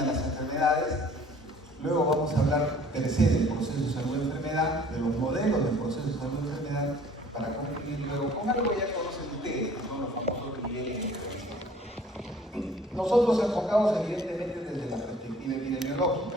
defina las enfermedades. Luego vamos a hablar per se del proceso de salud-enfermedad, de los modelos del proceso de salud-enfermedad, para concluir luego con algo que ya conocen ustedes, que son los famosos niveles de prevención. Nosotros enfocamos evidentemente desde la perspectiva epidemiológica,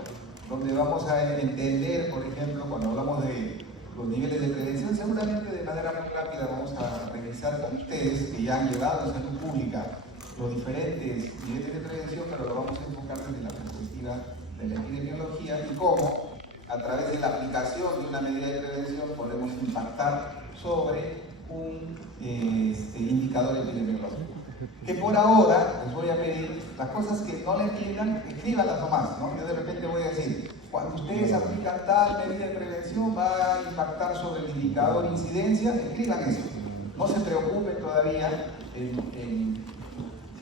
donde vamos a entender, por ejemplo, cuando hablamos de los niveles de prevención, seguramente de manera muy rápida vamos a revisar con ustedes que ya han llevado en salud pública los diferentes niveles de prevención, pero lo vamos a enfocar desde la perspectiva de la epidemiología y cómo a través de la aplicación de una medida de prevención podemos impactar sobre un indicador epidemiológico. Que por ahora les voy a pedir las cosas que no le entiendan, escríbanlas nomás, ¿no? Yo de repente voy a decir, cuando ustedes aplican tal medida de prevención va a impactar sobre el indicador incidencia, escriban eso. No se preocupen todavía en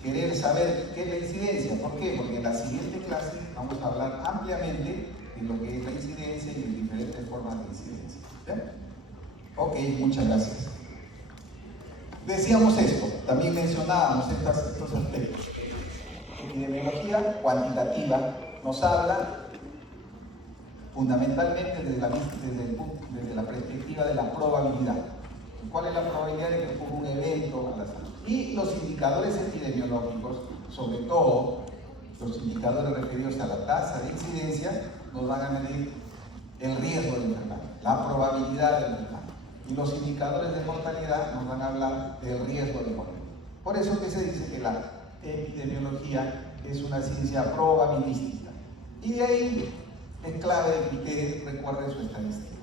querer saber qué es la incidencia. ¿Por qué? Porque en la siguiente clase vamos a hablar ampliamente de lo que es la incidencia y de diferentes formas de incidencia. ¿Ya? Ok, muchas gracias. Decíamos esto, también mencionábamos estos aspectos. Epidemiología cuantitativa nos habla fundamentalmente desde la perspectiva de la probabilidad. ¿Cuál es la probabilidad de que ocurra un evento a la salud? Y los indicadores epidemiológicos, sobre todo los indicadores referidos a la tasa de incidencia, nos van a medir el riesgo de enfermar, la probabilidad de enfermar. Y los indicadores de mortalidad nos van a hablar del riesgo de morir. Por eso que se dice que la epidemiología es una ciencia probabilística. Y de ahí es clave que ustedes recuerden su estadística.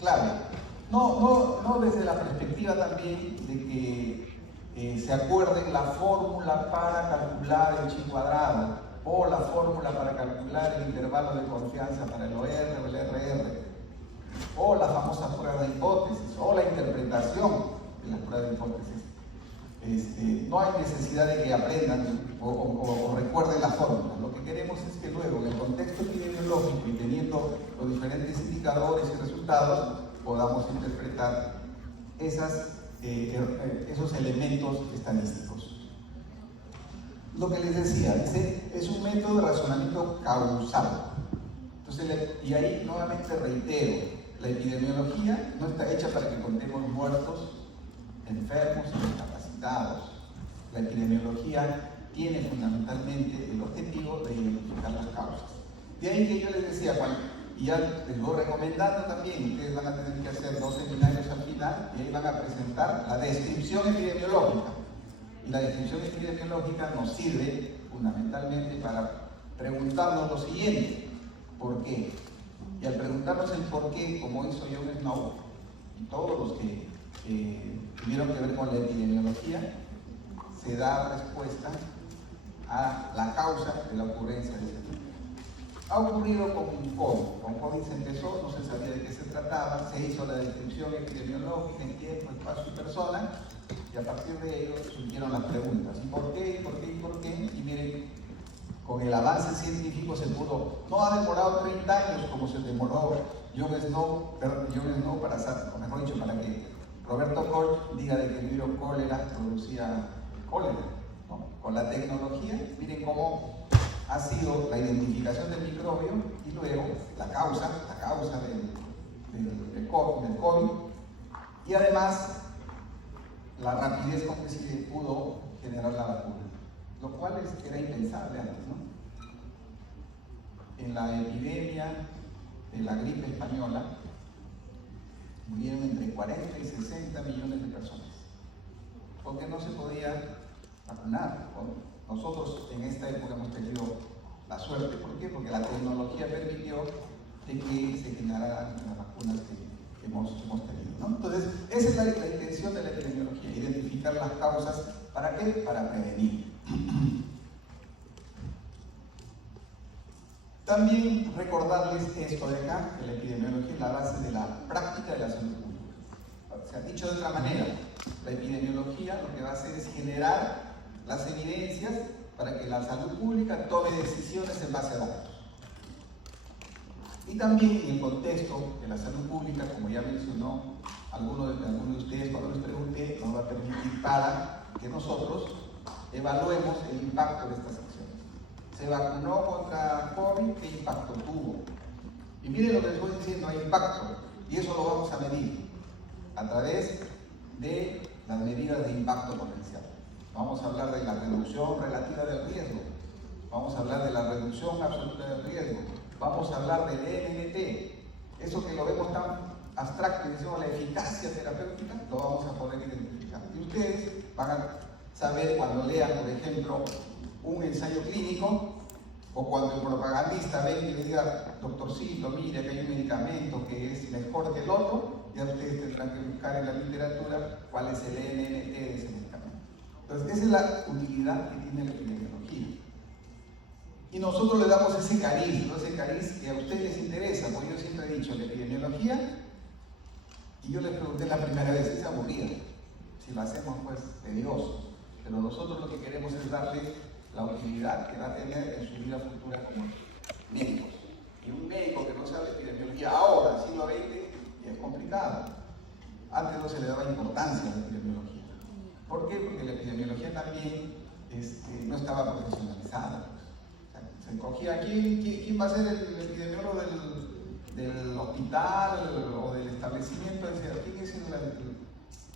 Clave. No desde la perspectiva también de que se acuerden la fórmula para calcular el chi cuadrado o la fórmula para calcular el intervalo de confianza para el OR o el RR o la famosa prueba de hipótesis o la interpretación de la prueba de hipótesis. No hay necesidad de que aprendan o recuerden la fórmula. Lo que queremos es que luego, en el contexto epidemiológico y teniendo los diferentes indicadores y resultados, podamos interpretar esos elementos estadísticos. Lo que les decía, es un método de razonamiento causal. Entonces, y ahí nuevamente reitero, la epidemiología no está hecha para que contemos muertos, enfermos y discapacitados. La epidemiología tiene fundamentalmente el objetivo de identificar las causas. De ahí que yo les decía, y ya les voy recomendando también, ustedes van a tener que hacer 2 seminarios al final y ahí van a presentar la descripción epidemiológica. Y la descripción epidemiológica nos sirve fundamentalmente para preguntarnos lo siguiente: ¿por qué? Y al preguntarnos el por qué, como hizo John Snow y todos los que tuvieron que ver con la epidemiología, se da respuesta a la causa de la ocurrencia de este tipo. Ha ocurrido con COVID. Con COVID se empezó, no se sabía de qué se trataba, se hizo la descripción epidemiológica en tiempo, espacio y persona, y a partir de ello surgieron las preguntas. ¿Y por qué? ¿Y por qué? ¿Y por qué? Y miren, con el avance científico se pudo, no ha demorado 30 años como se demoró John Snow para que Roberto Koch diga de que el virus cólera producía cólera, ¿no? Con la tecnología, miren cómo ha sido la identificación del microbio y luego la causa del COVID, y además la rapidez con que se pudo generar la vacuna, lo cual era impensable antes, ¿no? En la epidemia de la gripe española murieron entre 40 y 60 millones de personas porque no se podía vacunar, ¿no? Nosotros en esta época hemos tenido la suerte. ¿Por qué? Porque la tecnología permitió de que se generaran las vacunas que hemos tenido, ¿no? Entonces, esa es la intención de la epidemiología: identificar las causas. ¿Para qué? Para prevenir. También recordarles esto de acá, que la epidemiología es la base de la práctica de la salud pública. Se ha dicho de otra manera, la epidemiología lo que va a hacer es generar las evidencias para que la salud pública tome decisiones en base a datos. Y también en el contexto de la salud pública, como ya mencionó alguno de ustedes cuando les pregunté, nos va a permitir para que nosotros evaluemos el impacto de estas acciones. se vacunó contra COVID, ¿qué impacto tuvo? Y miren lo que les voy diciendo, hay impacto, y eso lo vamos a medir a través de las medidas de impacto potencial. Vamos a hablar de la reducción relativa del riesgo, vamos a hablar de la reducción absoluta del riesgo, vamos a hablar del NNT, eso que lo vemos tan abstracto y decimos la eficacia terapéutica, lo vamos a poder identificar. Y ustedes van a saber cuando lean, por ejemplo, un ensayo clínico, o cuando el propagandista venga y le diga, doctorcito, mire que hay un medicamento que es mejor que el otro, ya ustedes tendrán que buscar en la literatura cuál es el NNT de ese medicamento. Entonces, esa es la utilidad que tiene la epidemiología. Y nosotros le damos ese cariz, ¿no? Ese cariz que a ustedes les interesa, porque yo siempre he dicho, la epidemiología, y yo les pregunté la primera vez, es aburrida, si lo hacemos pues tedioso, pero nosotros lo que queremos es darle la utilidad que va a tener en su vida futura como médicos. Y un médico que no sabe epidemiología ahora, siglo XX, es complicado. Antes no se le daba importancia a la epidemiología. ¿Por qué? Porque la epidemiología también no estaba profesionalizada. O sea, se cogía quién va a ser el epidemiólogo del hospital o del establecimiento, decía, ¿quién es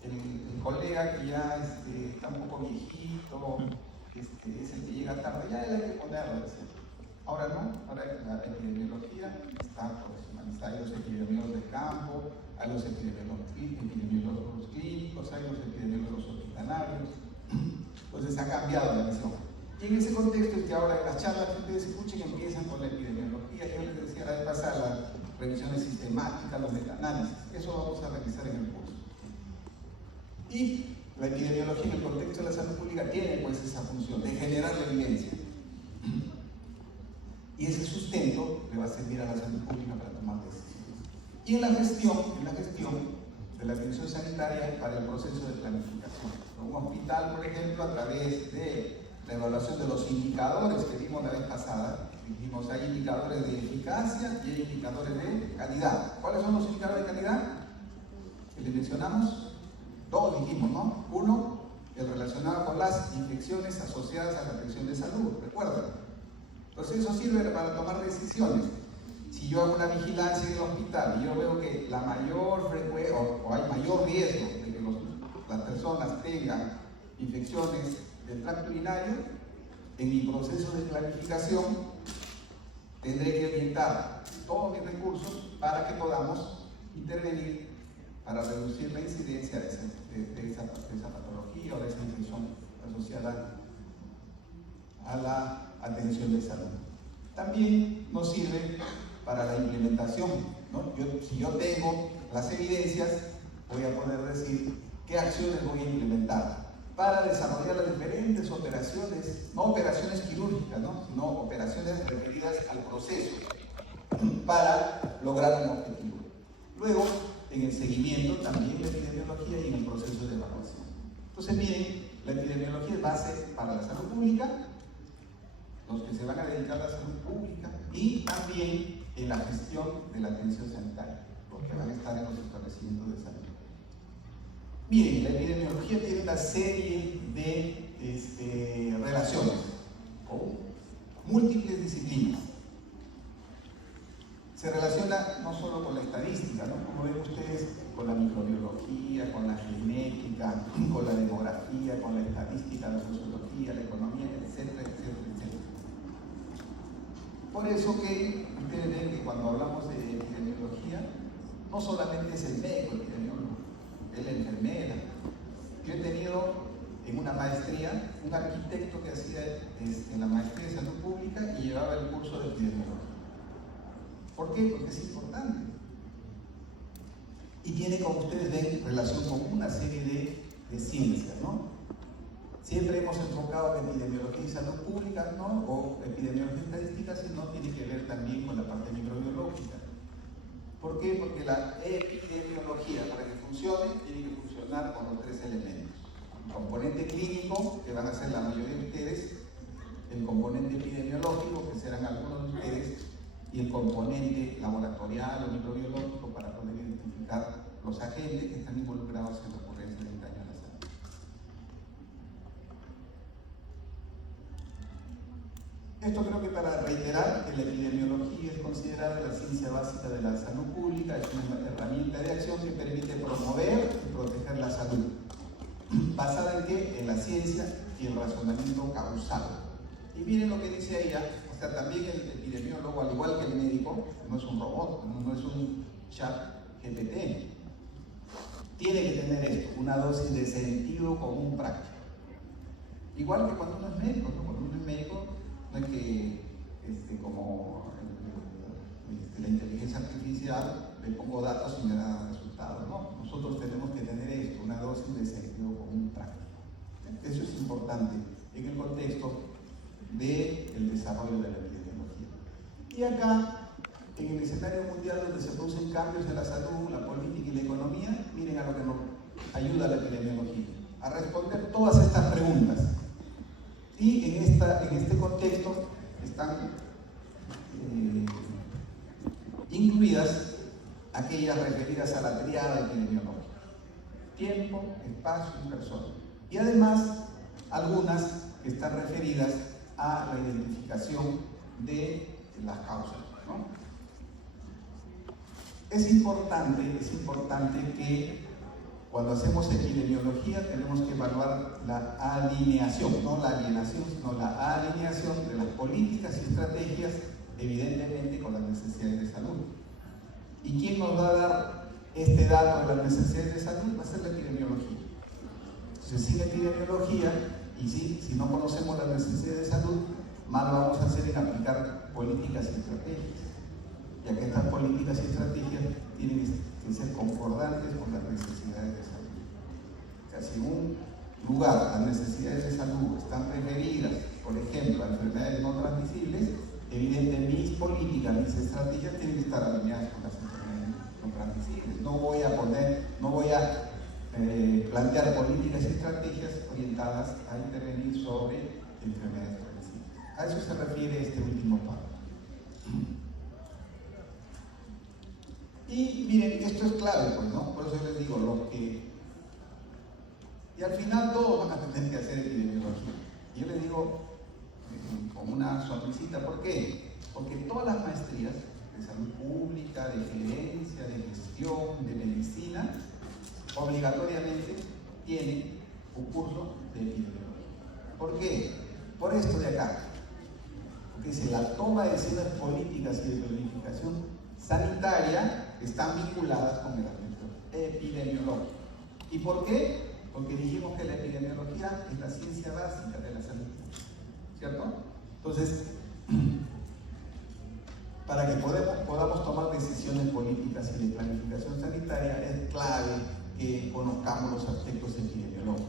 el colega que ya está un poco viejito? Es el que llega tarde, ya él hay que ponerlo. Ahora no, ahora la epidemiología está profesionalizada, hay los epidemiólogos de campo, hay los epidemiólogos clínicos, hay los epidemiólogos hospitalarios. Entonces ha cambiado la visión. Y en ese contexto es que ahora en las charlas que ustedes escuchen empiezan con la epidemiología. Yo les decía la vez pasada, las revisiones sistemáticas, los metaanálisis, eso vamos a revisar en el curso. Y la epidemiología en el contexto de la salud pública tiene pues esa función de generar la evidencia. Y ese sustento le va a servir a la salud pública para tomar decisiones. Y en la gestión de la atención sanitaria para el proceso de planificación. Un hospital, por ejemplo, a través de la evaluación de los indicadores que vimos la vez pasada, dijimos hay indicadores de eficacia y hay indicadores de calidad. ¿Cuáles son los indicadores de calidad? Que les mencionamos. Dos dijimos, ¿no? Uno, el relacionado con las infecciones asociadas a la atención de salud, ¿recuerdan? Entonces eso sirve para tomar decisiones. Si yo hago una vigilancia en el hospital y yo veo que la mayor frecuencia o hay mayor riesgo de que las personas tengan infecciones del tracto urinario, en mi proceso de planificación tendré que orientar todos mis recursos para que podamos intervenir para reducir la incidencia de esa patología o de esa infección asociada a la atención de salud. También nos sirve para la implementación, ¿no? Si yo tengo las evidencias, voy a poder decir qué acciones voy a implementar para desarrollar las diferentes operaciones, no operaciones quirúrgicas, ¿no? Sino operaciones referidas al proceso para lograr un objetivo. Luego, en el seguimiento también la epidemiología y en el proceso de evaluación. Entonces miren, la epidemiología es base para la salud pública, los que se van a dedicar a la salud pública, y también en la gestión de la atención sanitaria, los que van a estar en los establecimientos de salud. Miren, la epidemiología tiene una serie de relaciones con múltiples disciplinas. Se relaciona no solo con la estadística, ¿no? Como ven ustedes, con la microbiología, con la genética, con la demografía, con la estadística, la sociología, la economía, etcétera, etcétera, etcétera. Por eso que ustedes ven que cuando hablamos de epidemiología, no solamente es el médico epidemiólogo, es la enfermera. Yo he tenido en una maestría un arquitecto que hacía en la maestría de salud pública y llevaba el curso de epidemiología. ¿Por qué? Porque es importante. Y tiene, como ustedes ven, relación con una serie de ciencias, ¿no? Siempre hemos enfocado en epidemiología y salud pública, ¿no? O epidemiología y estadística, sino tiene que ver también con la parte microbiológica. ¿Por qué? Porque la epidemiología, para que funcione, tiene que funcionar con los tres elementos. El componente clínico, que van a ser la mayoría de ustedes, el componente epidemiológico, que serán algunos de ustedes, y el componente laboratorial o microbiológico para poder identificar los agentes que están involucrados en la ocurrencia del daño a la salud. Esto creo que para reiterar que la epidemiología es considerada la ciencia básica de la salud pública, es una herramienta de acción que permite promover y proteger la salud. ¿Basada en qué? En la ciencia y el razonamiento causal. Y miren lo que dice ella, o sea, también el epidemiólogo, al igual que el médico, no es un robot, no es un chat GPT. Tiene que tener esto, una dosis de sentido común práctico. Igual que cuando uno es médico, ¿no? Cuando uno es médico, no es que como la inteligencia artificial le pongo datos y me da resultados, ¿no? Nosotros tenemos que tener esto, una dosis de sentido común práctico. Eso es importante en el contexto del desarrollo de la epidemiología. Y acá, en el escenario mundial donde se producen cambios en la salud, la política y la economía, miren a lo que nos ayuda la epidemiología, a responder todas estas preguntas. Y en este contexto están incluidas aquellas referidas a la triada epidemiológica: tiempo, espacio y persona. Y además, algunas que están referidas a la identificación de las causas, ¿no? Es importante que cuando hacemos epidemiología tenemos que evaluar la alineación, no la alienación, sino la alineación de las políticas y estrategias, evidentemente con las necesidades de salud. ¿Y quién nos va a dar este dato de las necesidades de salud? Va a ser la epidemiología. Entonces, sin epidemiología y si no conocemos las necesidades de salud, mal vamos a hacer en aplicar políticas y estrategias, ya que estas políticas y estrategias tienen que ser concordantes con las necesidades de salud. O sea, si en un lugar las necesidades de salud están referidas, por ejemplo, a enfermedades no transmisibles, evidentemente mis políticas, mis estrategias tienen que estar alineadas con las enfermedades no transmisibles. No voy a plantear políticas y estrategias orientadas a intervenir sobre enfermedades transmisibles. A eso se refiere este último párrafo. Y miren, esto es clave, pues, ¿no? Por eso les digo, y al final todos van a tener que hacer epidemiología. Y yo les digo con una sonrisita, ¿por qué? Porque todas las maestrías de salud pública, de gerencia, de gestión, de medicina, obligatoriamente tienen un curso de epidemiología. ¿Por qué? Por esto de acá. Porque dice, la toma de decisiones políticas y de planificación sanitaria están vinculadas con el aspecto epidemiológico. ¿Y por qué? Porque dijimos que la epidemiología es la ciencia básica de la salud, ¿cierto? Entonces, para que podamos tomar decisiones políticas y de planificación sanitaria, es clave que conozcamos los aspectos epidemiológicos.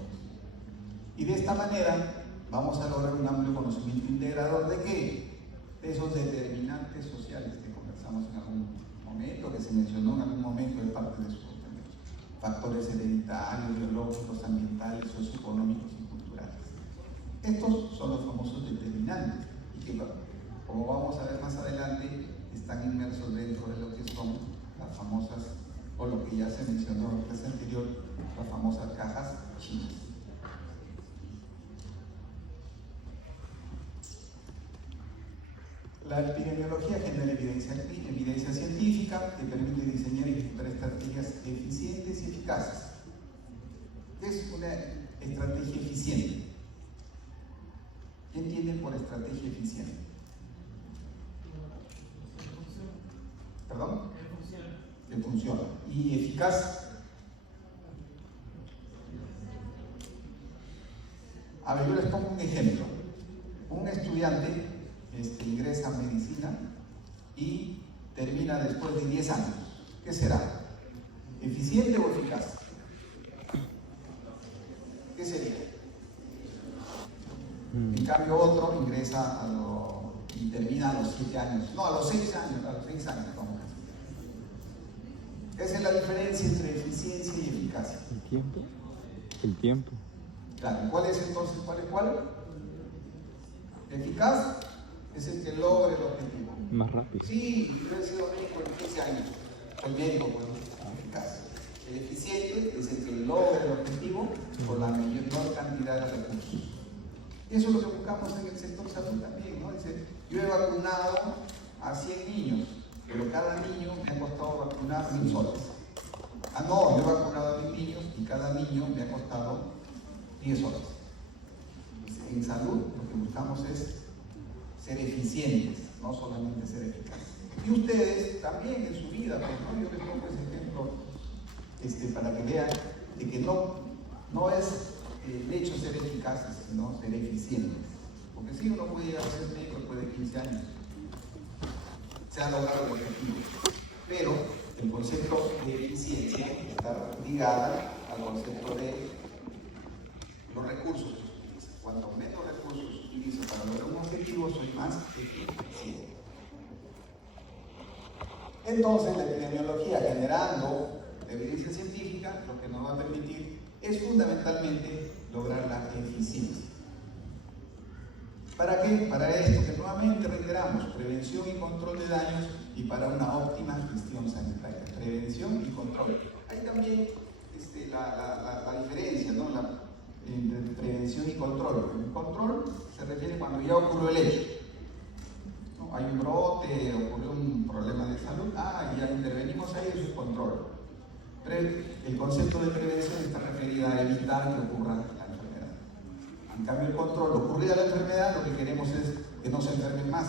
Y de esta manera vamos a lograr un amplio conocimiento integrador de qué? De esos determinantes sociales que conversamos en algún momento, que se mencionó en algún momento de parte de sus compañeros. Factores hereditarios, biológicos, ambientales, socioeconómicos y culturales. Estos son los famosos determinantes y que, como vamos a ver más adelante, están inmersos dentro de lo que son las famosas, o lo que ya se mencionó en la clase anterior, las famosas cajas chinas. La epidemiología genera evidencia científica que permite diseñar y ejecutar estrategias eficientes y eficaces. ¿Qué es una estrategia eficiente? ¿Qué entienden por estrategia eficiente? ¿Perdón? Que funciona. ¿Y eficaz? A ver, yo les pongo un ejemplo. Un estudiante ingresa a medicina y termina después de 10 años. ¿Qué será? ¿Eficiente o eficaz? ¿Qué sería? En cambio, otro ingresa y termina a los 7 años. No, a los 6 años, vamos a decir. Esa es la diferencia entre eficiencia y eficacia. El tiempo. Claro, ¿cuál es entonces? ¿Cuál? ¿Eficaz? Es el que logra el objetivo. Más rápido. Sí, yo he sido médico en 15 años. Soy médico, pues, eficaz. El eficiente es el que logra el objetivo con la menor cantidad de recursos. Y eso es lo que buscamos en el sector salud también, ¿no? Dice, Yo he vacunado a 100 niños, pero cada niño me ha costado vacunar 1000 soles. Ah, no, yo he vacunado a 1000 niños y cada niño me ha costado 10 soles. En salud lo que buscamos es ser eficientes, no solamente ser eficaces. Y ustedes también en su vida, pues, ¿no? Yo les pongo ese ejemplo para que vean de que no es el hecho de ser eficaces, sino ser eficientes. Porque si uno puede llegar a ser médico después de 15 años, se ha logrado el objetivo. Pero el concepto de eficiencia está ligada al concepto de los recursos. Cuanto menos recursos utilizo para lograr un objetivo, soy más eficiente. Entonces, la epidemiología, generando evidencia científica, lo que nos va a permitir es fundamentalmente lograr la eficiencia. ¿Para qué? Para esto que nuevamente reiteramos, prevención y control de daños y para una óptima gestión sanitaria. Prevención y control. Hay también la diferencia, ¿no? Entre prevención y control. El control se refiere cuando ya ocurrió el hecho. ¿No? Hay un brote, ocurrió un problema de salud, ya intervenimos ahí, eso es control. Pero el concepto de prevención está referido a evitar que ocurra la enfermedad. En cambio, el control, ocurrida la enfermedad, lo que queremos es que no se enfermen más.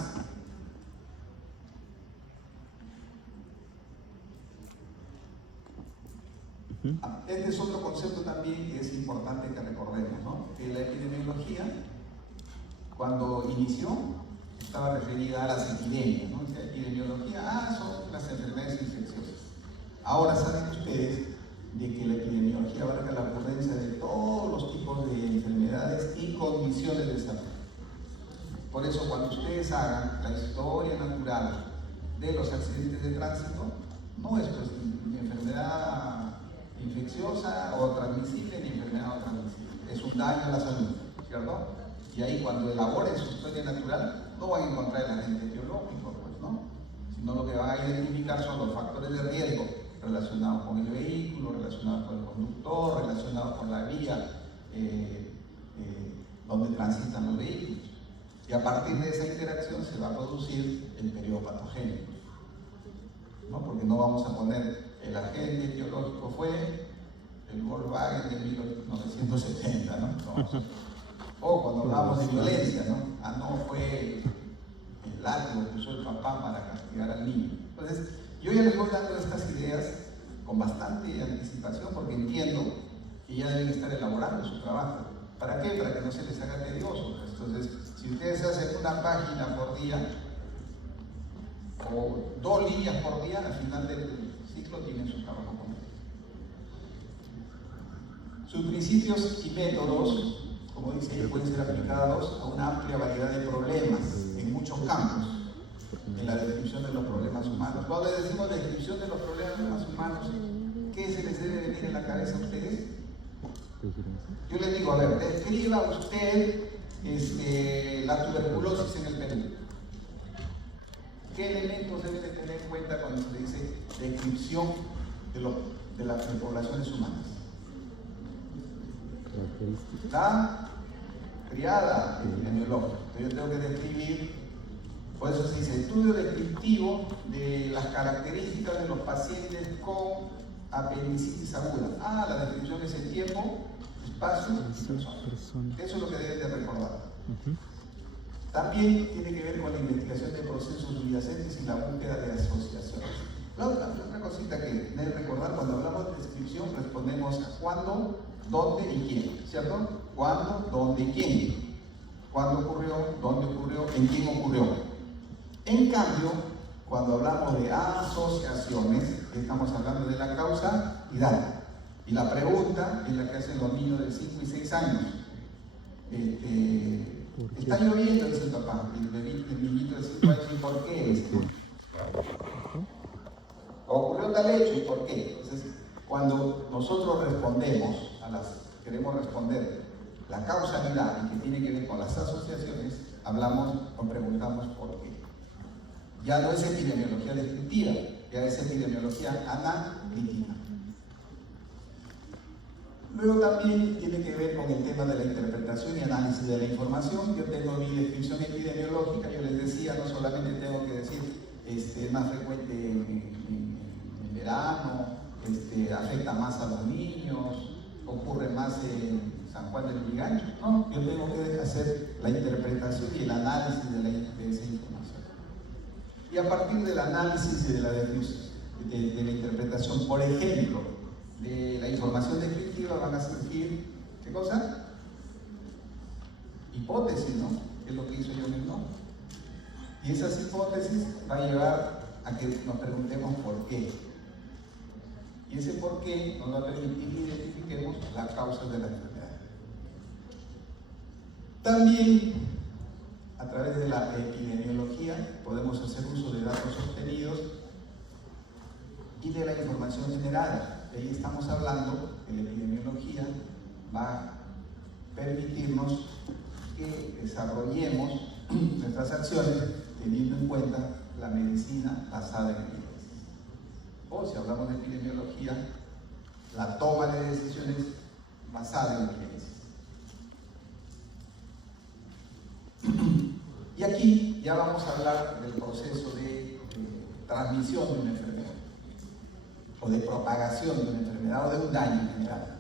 Este es otro concepto también que es importante que recordemos, ¿no? Que la epidemiología, cuando inició, estaba referida a las epidemias, ¿no? La epidemiología, son las enfermedades infecciosas. Ahora saben ustedes de que la epidemiología abarca la ocurrencia de todos los tipos de enfermedades y condiciones de salud. Por eso, cuando ustedes hagan la historia natural de los accidentes de tránsito, no es pues ni enfermedad infecciosa o transmisible ni enfermedad no transmisible. Es un daño a la salud, ¿cierto? Y ahí cuando elaboren su historia natural, no van a encontrar el agente etiológico, pues, ¿no? Sino lo que van a identificar son los factores de riesgo relacionados con el vehículo, relacionados con el conductor, relacionados con la vía donde transitan los vehículos. Y a partir de esa interacción se va a producir el periodo patogénico, ¿no? Porque no vamos a poner el agente etiológico fue el Volkswagen de 1970, ¿no? O cuando hablamos de violencia, ¿no? No fue el látigo que usó el papá para castigar al niño. Entonces, yo ya les voy dando estas ideas con bastante anticipación porque entiendo que ya deben estar elaborando su trabajo. ¿Para qué? Para que no se les haga tedioso. Entonces, si ustedes hacen una página por día o 2 líneas por día, al final del ciclo tienen su trabajo completo. Sus principios y métodos, como dice ahí, pueden ser aplicados a una amplia variedad de problemas en muchos campos. En la descripción de los problemas humanos. Cuando les decimos descripción de los problemas humanos, ¿qué se les debe venir en la cabeza a ustedes? Yo les digo, a ver, describa usted la tuberculosis en el Perú. ¿Qué elementos debe de tener en cuenta cuando se dice descripción de las poblaciones humanas? La triada epidemiológica. Yo tengo que describir, por eso se dice estudio descriptivo de las características de los pacientes con apendicitis aguda. La descripción es el tiempo, espacio y persona. Eso es lo que deben de recordar. También tiene que ver con la investigación de procesos subyacentes y la búsqueda de asociaciones. La otra cosita que deben recordar, cuando hablamos de descripción, respondemos a cuándo, dónde y quién, ¿cierto? ¿Cuándo, dónde y quién? ¿Cuándo ocurrió? ¿Dónde ocurrió? ¿En quién ocurrió? En cambio, cuando hablamos de asociaciones, estamos hablando de la causalidad. Y la pregunta es la que hacen los niños de 5 y 6 años. Está lloviendo, dice el papá, el niñito de 5 años, ¿y por qué? Ocurrió tal hecho, ¿y por qué? Entonces, cuando nosotros queremos responder la causalidad y que tiene que ver con las asociaciones, preguntamos por qué. Ya no es epidemiología descriptiva, ya es epidemiología analítica. Luego también tiene que ver con el tema de la interpretación y análisis de la información. Yo tengo mi descripción epidemiológica, yo les decía, es más frecuente en verano, afecta más a los niños, ocurre más en San Juan del Lurigancho. No, yo tengo que hacer la interpretación y el análisis de esa información. Y a partir del análisis y de la interpretación, por ejemplo, de la información descriptiva, van a surgir, ¿qué cosa? Hipótesis, ¿no? Que es lo que hizo yo mismo. Y esas hipótesis van a llevar a que nos preguntemos por qué. Y ese por qué nos va a permitir que identifiquemos las causas de la enfermedad. También, a través de la epidemiología, podemos hacer uso de datos obtenidos y de la información generada. De ahí estamos hablando que la epidemiología va a permitirnos que desarrollemos nuestras acciones teniendo en cuenta la medicina basada en evidencia. O si hablamos de epidemiología, la toma de decisiones basada en evidencia. Y aquí ya vamos a hablar del proceso de transmisión de una enfermedad, o de propagación de una enfermedad, o de un daño en general.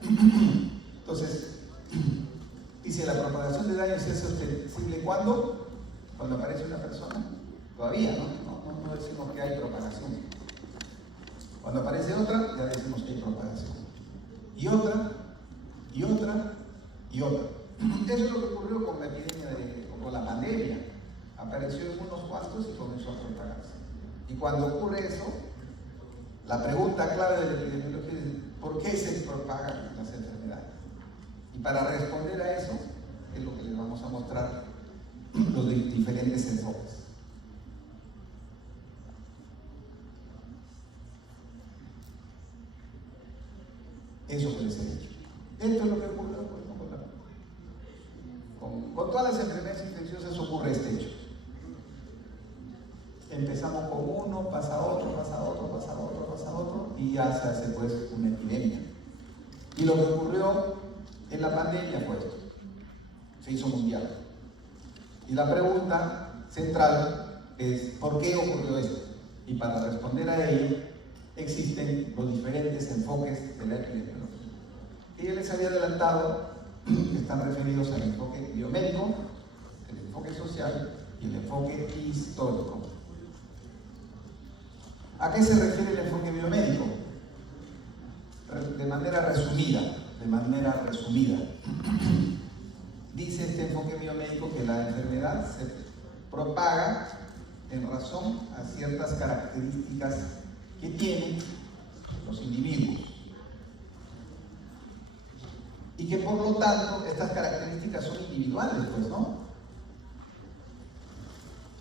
Entonces, dice, la propagación de daño se hace sostenible ¿cuándo? Cuando aparece una persona. Todavía, no decimos que hay propagación. Cuando aparece otra, ya decimos que hay propagación. Y otra, y otra, y otra. Eso es lo que ocurrió con la epidemia, con la pandemia. Apareció en unos cuantos y comenzó a propagarse. Y cuando ocurre eso, la pregunta clave de la epidemiología es ¿por qué se propagan las enfermedades? Y para responder a eso, es lo que les vamos a mostrar los diferentes enfoques. Eso que les he dicho. Esto es lo que ocurre con todas las enfermedades infecciosas, ocurre este hecho. Empezamos con uno, pasa otro, pasa otro, pasa otro, pasa otro, y ya se hace pues una epidemia. Y lo que ocurrió en la pandemia fue esto. Se hizo mundial. Y la pregunta central es ¿por qué ocurrió esto? Y para responder a ello existen los diferentes enfoques de la epidemiología. Que ya les había adelantado que están referidos al enfoque biomédico, el enfoque social y el enfoque histórico. ¿A qué se refiere el enfoque biomédico? De manera resumida. Dice este enfoque biomédico que la enfermedad se propaga en razón a ciertas características que tienen los individuos. Y que por lo tanto estas características son individuales, pues, ¿no?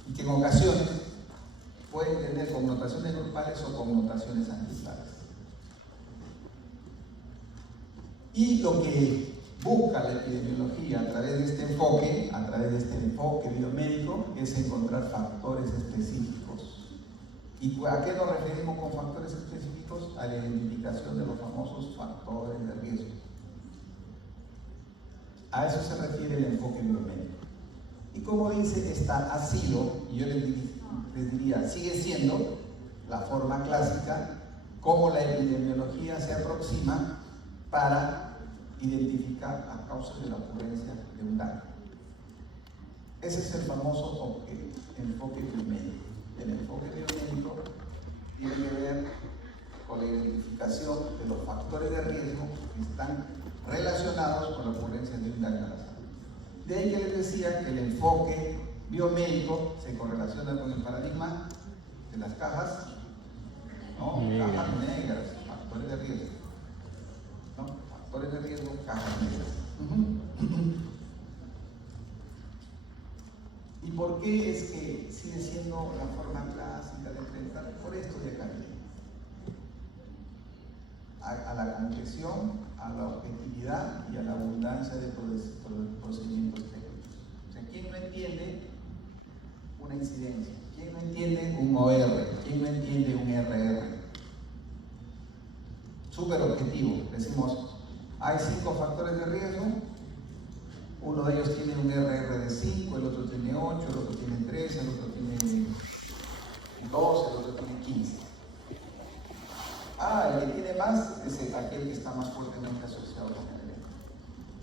Y que en ocasiones pueden tener connotaciones grupales o connotaciones ambientales. Y lo que busca la epidemiología a través de este enfoque biomédico, es encontrar factores específicos. ¿Y a qué nos referimos con factores específicos? A la identificación de los famosos factores de riesgo. A eso se refiere el enfoque biomédico. Y como dice, esta ha sido, y yo les diría, sigue siendo la forma clásica como la epidemiología se aproxima para identificar las causas de la ocurrencia de un daño. Ese es el famoso enfoque biomédico. El enfoque biomédico tiene que ver con la identificación de los factores de riesgo que están relacionados con la ocurrencia de un daño a la salud. De ahí que les decía que el enfoque biomédico se correlaciona con el paradigma de las cajas, ¿no? Cajas negras, factores de riesgo. ¿No? Factores de riesgo, cajas negras. ¿Y por qué es que sigue siendo la forma clásica de enfrentar? Por esto de acá. A la concreción, a la objetividad y a la abundancia de procedimientos técnicos. O sea, ¿quién no entiende una incidencia? ¿Quién no entiende un OR? ¿Quién no entiende un RR? Súper objetivo. Decimos, hay 5 factores de riesgo, uno de ellos tiene un RR de 5, el otro tiene 8, el otro tiene 13, el otro tiene 12, más fuertemente asociado con el evento.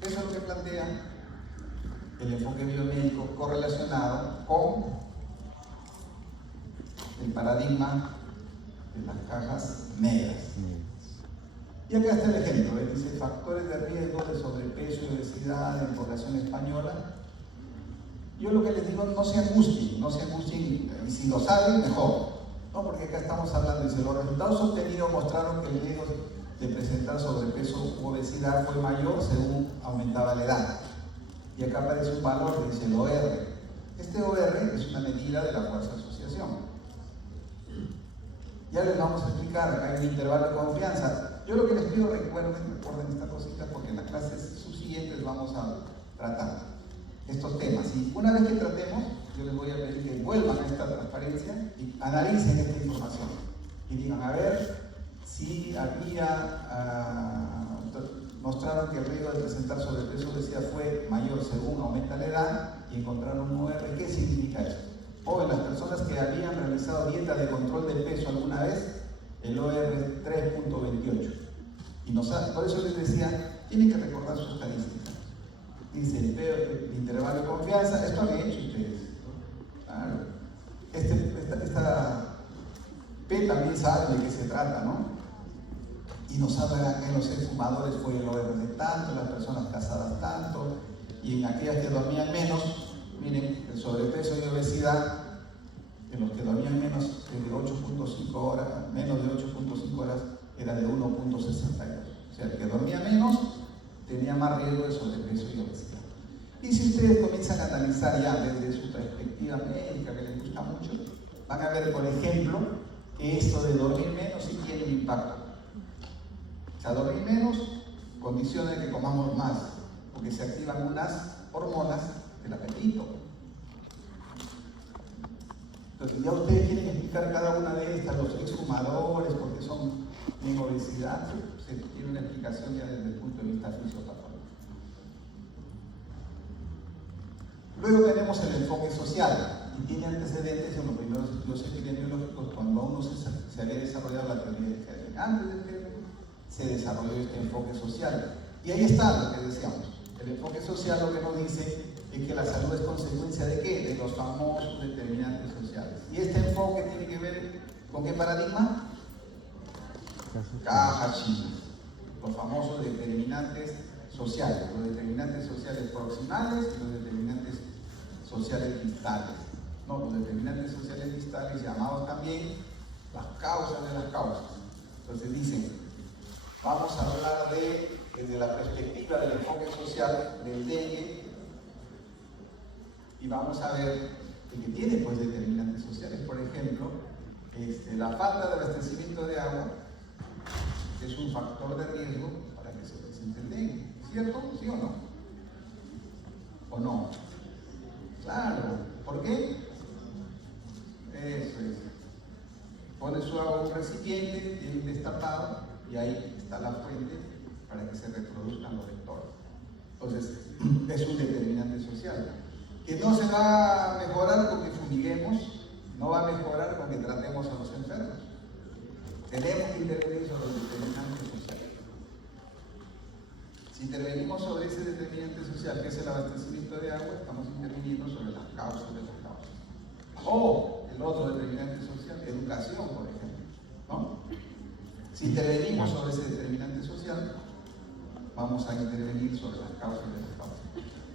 Eso es lo que plantea el enfoque biomédico correlacionado con el paradigma de las cajas negras. Y acá está el ejemplo, dice factores de riesgo de sobrepeso y obesidad en población española. Yo lo que les digo, no se angustien, y si lo saben, mejor, ¿no? Porque acá estamos hablando, dice, los resultados obtenidos mostraron que el riesgo de presentar sobrepeso u obesidad fue mayor según aumentaba la edad. Y acá aparece un valor, dice el OR. Este OR es una medida de la fuerza de asociación. Ya les vamos a explicar, acá hay un intervalo de confianza. Yo lo que les pido, recuerden estas cositas porque en las clases subsiguientes vamos a tratar estos temas. Y una vez que tratemos, yo les voy a pedir que vuelvan a esta transparencia y analicen esta información. Y digan, a ver si mostraron que el riesgo de presentar sobrepeso o obesidad fue mayor según aumenta la edad y encontraron un OR. ¿Qué significa eso? O en las personas que habían realizado dieta de control de peso alguna vez, el OR es 3.28. Y por eso les decía, tienen que recordar sus estadísticas. Dice el intervalo de confianza, esto han hecho ustedes. Claro. Esta P también sabe de qué se trata, ¿no? Y nos habla que en los fumadores fue el OR de tanto, las personas casadas tanto, y en aquellas que dormían menos, miren, el sobrepeso y obesidad, en los que dormían menos de 8.5 horas, menos de 8.5 horas, era de 1.62. O sea, el que dormía menos tenía más riesgo de sobrepeso y obesidad. Y si ustedes comienzan a analizar ya desde su perspectiva médica, que les gusta mucho, van a ver, por ejemplo, que esto de dormir menos sí tiene un impacto. O sea, dormir menos condiciona que comamos más, porque se activan unas hormonas del apetito. Entonces, ya ustedes quieren explicar cada una de estas, los exfumadores, porque son en obesidad, se tiene una explicación ya desde el punto de vista fisiopatológico. Luego tenemos el enfoque social, y tiene antecedentes en los primeros estudios epidemiológicos cuando aún no se había desarrollado la teoría de Helen. Antes de que se desarrolló este enfoque social. Y ahí está lo que decíamos. El enfoque social lo que nos dice es que la salud es consecuencia de ¿qué? De los famosos determinantes sociales. ¿Y este enfoque tiene que ver con qué paradigma? Caja china. Los famosos determinantes sociales. Los determinantes sociales proximales y los determinantes sociales distales. No, los determinantes sociales distales llamados también las causas de las causas. Entonces dicen, vamos a hablar desde la perspectiva del enfoque social del dengue y vamos a ver que tiene pues determinantes sociales. Por ejemplo, la falta de abastecimiento de agua es un factor de riesgo para que se presente el dengue. ¿Cierto? ¿Sí o no? ¿O no? Claro. ¿Por qué? Eso es. Pone su agua en un recipiente, tiene un destapado y ahí está la fuente para que se reproduzcan los vectores. Entonces, es un determinante social. Que no se va a mejorar con que fumiguemos, no va a mejorar con que tratemos a los enfermos. Tenemos que intervenir sobre los determinantes sociales. Si intervenimos sobre ese determinante social, que es el abastecimiento de agua, estamos interviniendo sobre las causas de las causas. O el otro determinante social, educación, por ejemplo, ¿no? Si intervenimos sobre ese determinante social, vamos a intervenir sobre las causas de las causas.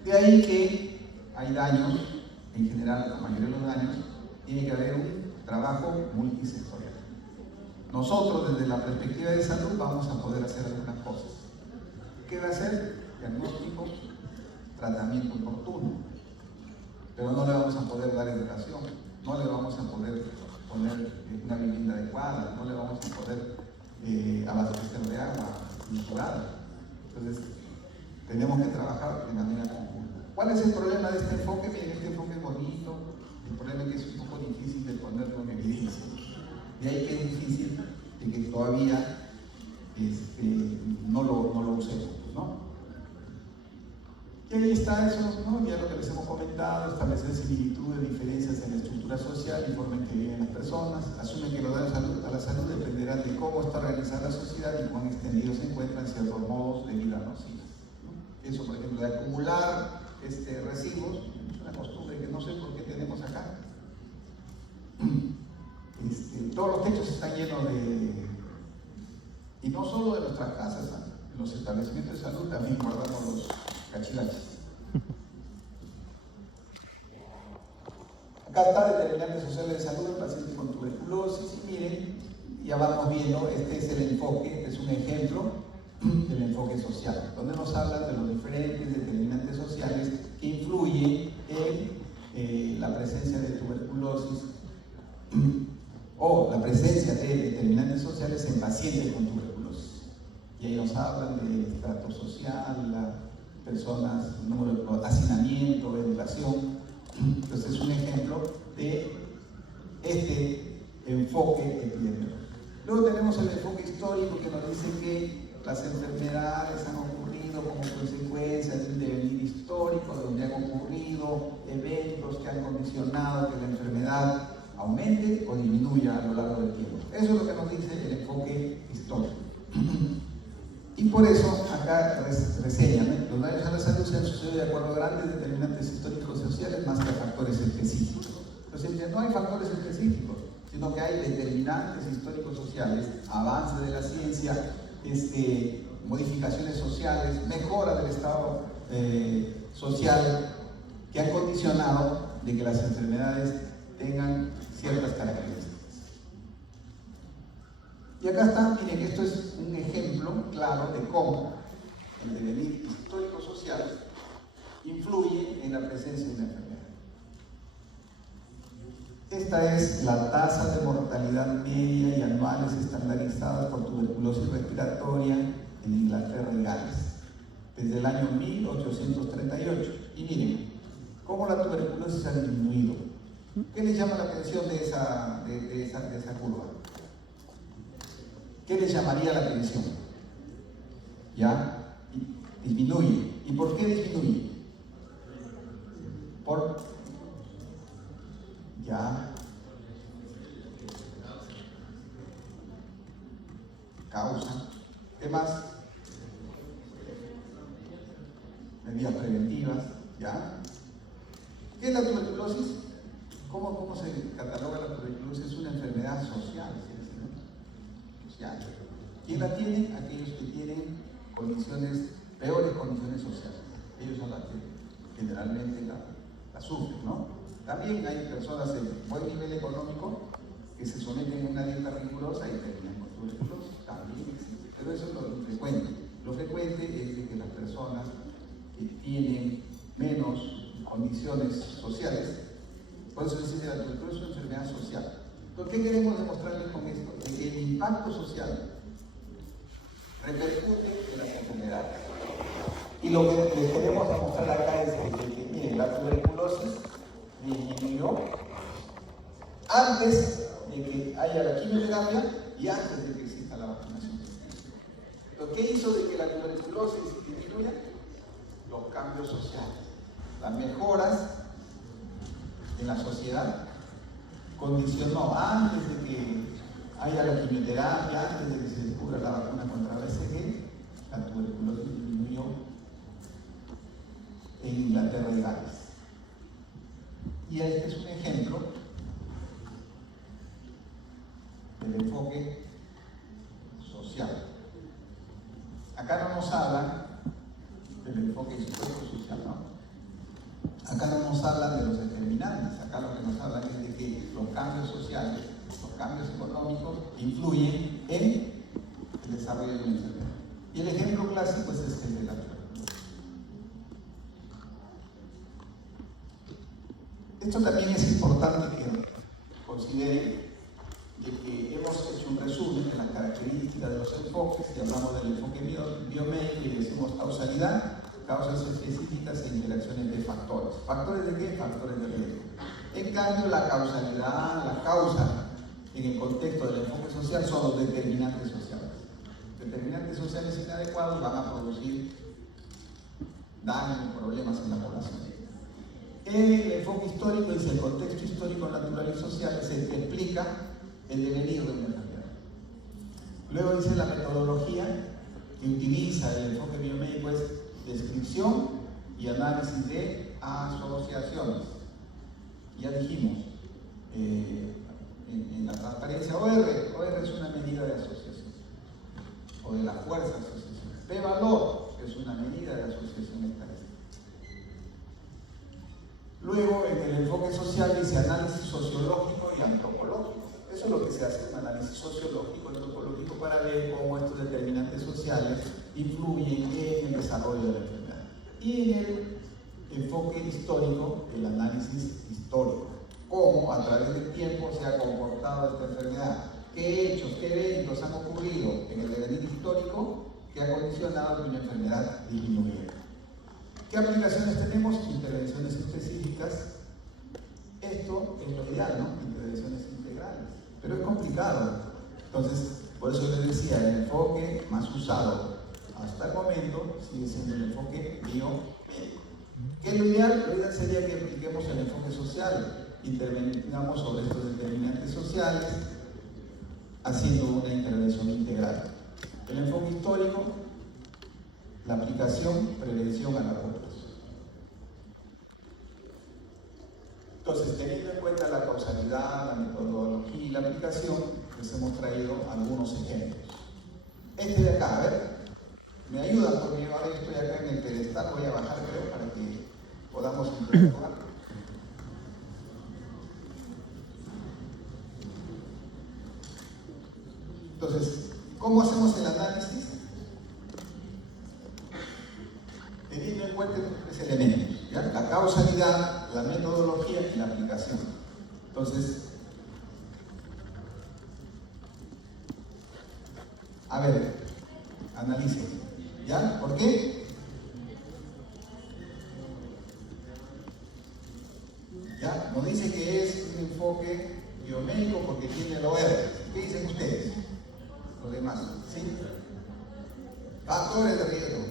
De ahí que hay daños, en general, la mayoría de los daños, tiene que haber un trabajo multisectorial. Nosotros, desde la perspectiva de salud, vamos a poder hacer algunas cosas. ¿Qué va a hacer? Diagnóstico, tratamiento oportuno. Pero no le vamos a poder dar educación, no le vamos a poder poner una vivienda adecuada, no le vamos a poder abastecer de agua mejorada. Entonces, tenemos que trabajar de manera conjunta. ¿Cuál es el problema de este enfoque? Miren, este enfoque es bonito, el problema es que es un poco difícil de ponerlo en evidencia. De ahí que es difícil de que todavía no lo usemos, ¿no? Y ahí está eso, ¿no? Ya lo que les hemos comentado, establecer similitudes, diferencias en la estructura estructura social y forma en que viven las personas, asume que los daños a la salud dependerán de cómo está organizada la sociedad y cuán extendidos se encuentran ciertos modos de vida nocivos. Eso, por ejemplo, de acumular residuos, es una costumbre que no sé por qué tenemos acá. Todos los techos están llenos de... Y no solo de nuestras casas, en los establecimientos de salud también guardamos los cachivaches. Acá está determinantes sociales de salud del paciente con tuberculosis y miren, ya vamos viendo, este es el enfoque, es un ejemplo del enfoque social, donde nos habla de los diferentes determinantes sociales que influyen en la presencia de tuberculosis o la presencia de determinantes sociales en pacientes con tuberculosis. Y ahí nos hablan de estrato social, personas, número de hacinamiento, educación. Entonces es un ejemplo de este enfoque epidemiológico. Luego tenemos el enfoque histórico que nos dice que las enfermedades han ocurrido como consecuencia de un devenir histórico, donde han ocurrido eventos que han condicionado que la enfermedad aumente o disminuya a lo largo del tiempo. Eso es lo que nos dice el enfoque histórico. Y por eso acá reseñan, los daños a la salud se han sucedido de acuerdo a grandes determinantes históricos sociales más que a factores específicos. Entonces no hay factores específicos, sino que hay determinantes históricos sociales, avance de la ciencia, modificaciones sociales, mejora del estado social que han condicionado de que las enfermedades tengan ciertas características. Y acá está, miren, esto es un ejemplo claro de cómo el devenir histórico-social influye en la presencia de una enfermedad. Esta es la tasa de mortalidad media y anuales estandarizadas por tuberculosis respiratoria en Inglaterra y Gales, desde el año 1838. Y miren, cómo la tuberculosis ha disminuido. ¿Qué les llama la atención de esa curva? ¿Qué les llamaría la atención? ¿Ya? Disminuye. ¿Y por qué disminuye? Por... ¿Ya? Causa. ¿Qué más? Medidas preventivas. ¿Ya? ¿Qué es la tuberculosis? ¿Cómo se cataloga la tuberculosis? Es una enfermedad social. ¿Quién la tiene? Aquellos que tienen peores condiciones sociales. Ellos son los que generalmente la sufren, ¿no? También hay personas de buen nivel económico que se someten a una dieta rigurosa y terminan con tuberculosis. También existe, pero eso es lo infrecuente. Lo frecuente es de que las personas que tienen menos condiciones sociales, por eso se dice la tuberculosis es una enfermedad social. Entonces, ¿qué queremos demostrarles con esto? De que el impacto social repercute en las enfermedades. Y lo que les queremos demostrar acá es que, miren, la tuberculosis disminuyó antes de que haya la quimioterapia y antes de que exista la vacunación. Entonces, ¿qué hizo de que la tuberculosis disminuya? Los cambios sociales, las mejoras en la sociedad. Condicionó antes de que haya la quimioterapia, antes de que se descubra la vacuna contra BCG, la tuberculosis disminuyó en Inglaterra y Gales. Y este es un ejemplo del enfoque social. Acá no nos habla del enfoque histórico-social, ¿no? Acá no nos hablan de los determinantes, acá lo que nos hablan es de que los cambios sociales, los cambios económicos influyen en el desarrollo de una enfermedad. Y el ejemplo clásico es el de la tuberculosis. Esto también es importante que consideren de que hemos hecho un resumen de las características de los enfoques, y hablamos del enfoque biomédico y decimos causalidad, causas específicas e interacciones de factores. ¿Factores de qué? Factores de riesgo. En cambio, la causalidad, la causa en el contexto del enfoque social son los determinantes sociales. Determinantes sociales inadecuados van a producir daños y problemas en la población. El enfoque histórico dice el contexto histórico, natural y social es el que explica el devenir de una enfermedad. Luego dice la metodología que utiliza el enfoque biomédico es descripción y análisis de asociaciones. Ya dijimos, en la transparencia, OR es una medida de asociación, o de la fuerza de asociación. P-valor es una medida de asociación estadística. Luego, en el enfoque social dice análisis sociológico y antropológico. Eso es lo que se hace, un análisis sociológico y antropológico para ver cómo estos determinantes sociales influyen en el desarrollo de la enfermedad. Y en el enfoque histórico, el análisis histórico. Cómo a través del tiempo se ha comportado esta enfermedad. ¿Qué hechos, qué eventos han ocurrido en el devenir histórico que ha condicionado que una enfermedad disminuya? ¿Qué aplicaciones tenemos? Intervenciones específicas. Esto es lo ideal, ¿no? Intervenciones integrales. Pero es complicado. Entonces, por eso les decía, el enfoque más usado hasta el momento sigue siendo el enfoque biomédico. ¿Qué es lo ideal? Lo ideal sería que apliquemos el enfoque social, intervengamos sobre estos determinantes sociales, haciendo una intervención integral. El enfoque histórico, la aplicación, prevención a largo plazo. Entonces, teniendo en cuenta la causalidad, la metodología y la aplicación, les hemos traído algunos ejemplos. Este de acá, a ver, me ayudan porque yo ahora estoy acá en el pedestal, voy a bajar creo para que podamos interactuar. Entonces, ¿cómo hacemos el análisis? Teniendo en cuenta estos tres elementos, ¿ya? La causalidad, la metodología y la aplicación. Entonces, a ver, analicen, ¿ya? ¿Por qué? ¿Ya? Nos dice que es un enfoque biomédico porque tiene el OR. ¿Qué dicen ustedes? Los demás, ¿sí? Factores de riesgo.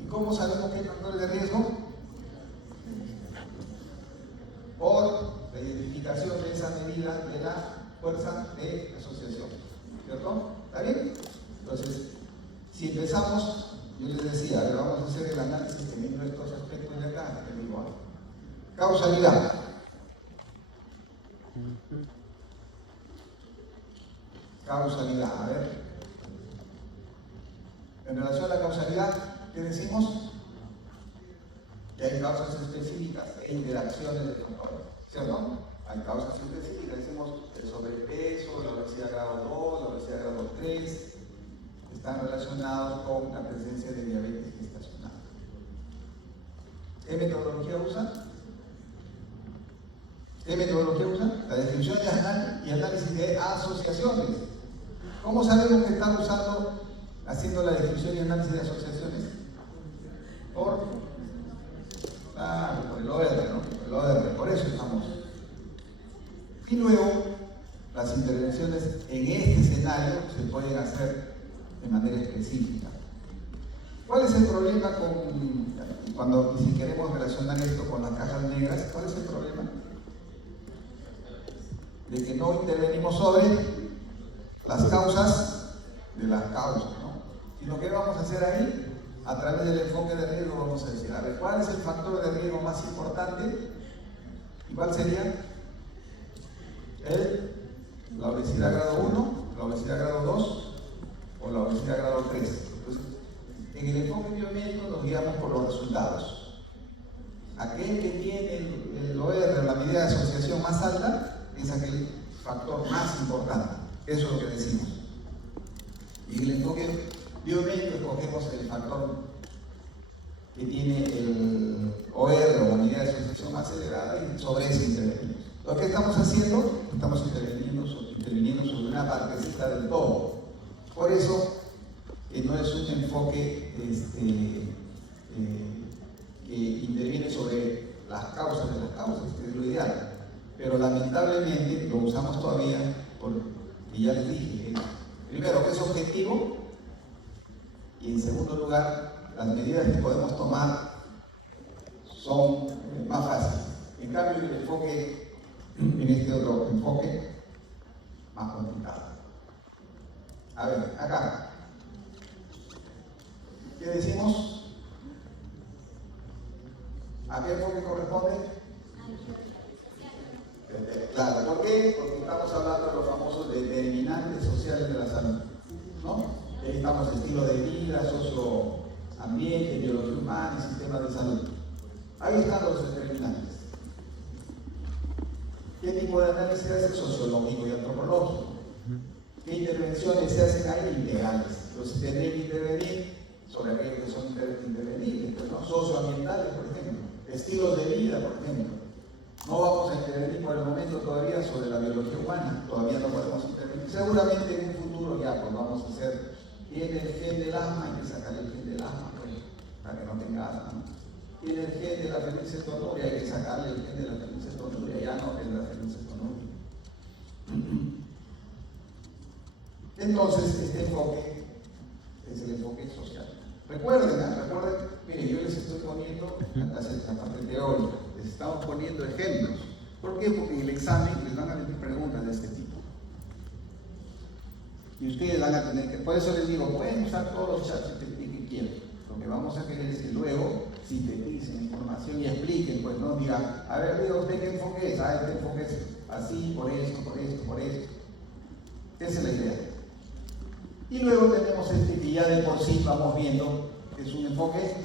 ¿Y cómo sabemos qué hay factores de riesgo? Por la identificación de esa medida de la fuerza de asociación. ¿Cierto? ¿Está bien? Entonces, si empezamos, yo les decía, a ver, vamos a hacer el análisis teniendo estos aspectos de acá, que digo, causalidad. Causalidad, a ver. En relación a la causalidad, ¿qué decimos? Que hay causas específicas e interacciones de factores, ¿cierto? Hay causas específicas, decimos el sobrepeso, la obesidad grado 2, la obesidad grado 3, están relacionados con la presencia de diabetes gestacional. ¿Qué metodología usa? ¿Qué metodología usa? La descripción y análisis de asociaciones. ¿Cómo sabemos que están haciendo la descripción y análisis de asociaciones? Por el OR, ¿no? El OR, por eso estamos. Y luego, las intervenciones en este escenario se pueden hacer de manera específica. ¿Cuál es el problema si queremos relacionar esto con las cajas negras? ¿Cuál es el problema? De que no intervenimos sobre las causas de las causas, ¿no? Sino que vamos a hacer ahí, a través del enfoque de riesgo, vamos a decir, a ver, ¿cuál es el factor de riesgo más importante? ¿Y cuál sería? La obesidad grado 1, la obesidad grado 2 o la obesidad grado 3. Entonces, en el enfoque biomédico nos guiamos por los resultados. Aquel que tiene el OR, la medida de asociación más alta, es aquel factor más importante. Eso es lo que decimos. Y en el enfoque biomédico escogemos el factor que tiene el OR o la medida de asociación más elevada y sobre ese intervenimos. Lo que estamos haciendo, estamos interviniendo sobre una partecita del todo. Por eso, no es un enfoque que interviene sobre las causas de las causas, que es lo ideal. Pero lamentablemente lo usamos todavía porque ya les dije, primero que es objetivo y en segundo lugar las medidas que podemos tomar son más fáciles. cambio el enfoque en este otro enfoque más complicado. A ver, acá. ¿Qué decimos? ¿A qué enfoque corresponde? Claro, ¿por qué? Porque estamos hablando de los famosos determinantes sociales de la salud, ¿no? Ahí estamos estilo de vida, socioambiente, biología humana y sistema de salud. Ahí están los determinantes. ¿Qué tipo de análisis se hace? Sociológico y antropológico. ¿Qué intervenciones se hacen ahí? Integrales. Entonces tendré que intervenir sobre aquellos que son intervenibles, ¿no? Socioambientales, por ejemplo, estilos de vida, por ejemplo. No vamos a intervenir por el momento todavía sobre la biología humana, todavía no podemos intervenir. Seguramente en un futuro ya pues vamos a hacer, tiene el gen del asma, hay que sacar el gen del asma, pues, para que no tenga asma, ¿no? Tiene el gen de la fenilcetonuria, hay que sacarle el gen de la fenilcetonuria, ya no tendrá fenilcetonuria. Entonces, este enfoque es el enfoque social. Recuerden, miren, yo les estoy poniendo la parte teórica, les estamos poniendo ejemplos. ¿Por qué? Porque en el examen les van a venir preguntas de este tipo. Y ustedes van a tener que, por eso les digo, pueden usar todos los chats que quieran. Lo que vamos a querer es que luego sinteticen información y expliquen, pues no digan, a ver, diga usted qué enfoque es, este enfoque es así, por esto, por esto, por esto. Esa es la idea. Y luego tenemos este que ya de por sí vamos viendo que es un enfoque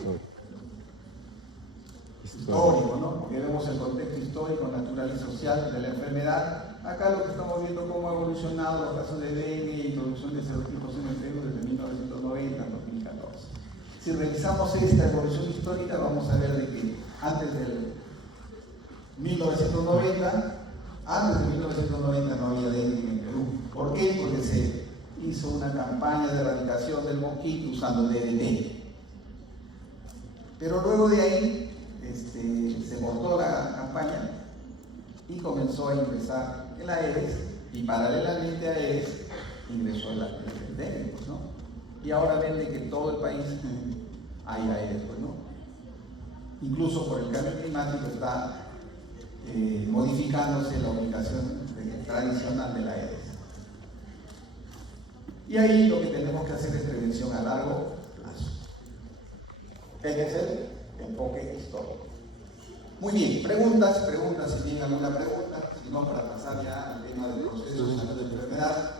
histórico, ¿no? Porque vemos el contexto histórico, natural y social de la enfermedad. Acá lo que estamos viendo cómo ha evolucionado los casos de dengue e introducción de serotipos en el Perú desde 1990 a 2014. Si revisamos esta evolución histórica, vamos a ver de que antes del 1990 no había dengue en el Perú. ¿Por qué? Porque se hizo una campaña de erradicación del mosquito usando DDT. Pero luego de ahí se cortó la campaña y comenzó a ingresar el Aedes, y paralelamente a Aedes ingresó el dengue, pues, ¿no? Y ahora ven de que en todo el país hay Aedes, pues, ¿no? Incluso por el cambio climático está modificándose la ubicación tradicional del Aedes. Y ahí lo que tenemos que hacer es prevención a largo plazo. Ese es el enfoque histórico. Muy bien, preguntas, si tienen alguna pregunta, si no, para pasar ya al tema del proceso de salud de enfermedad,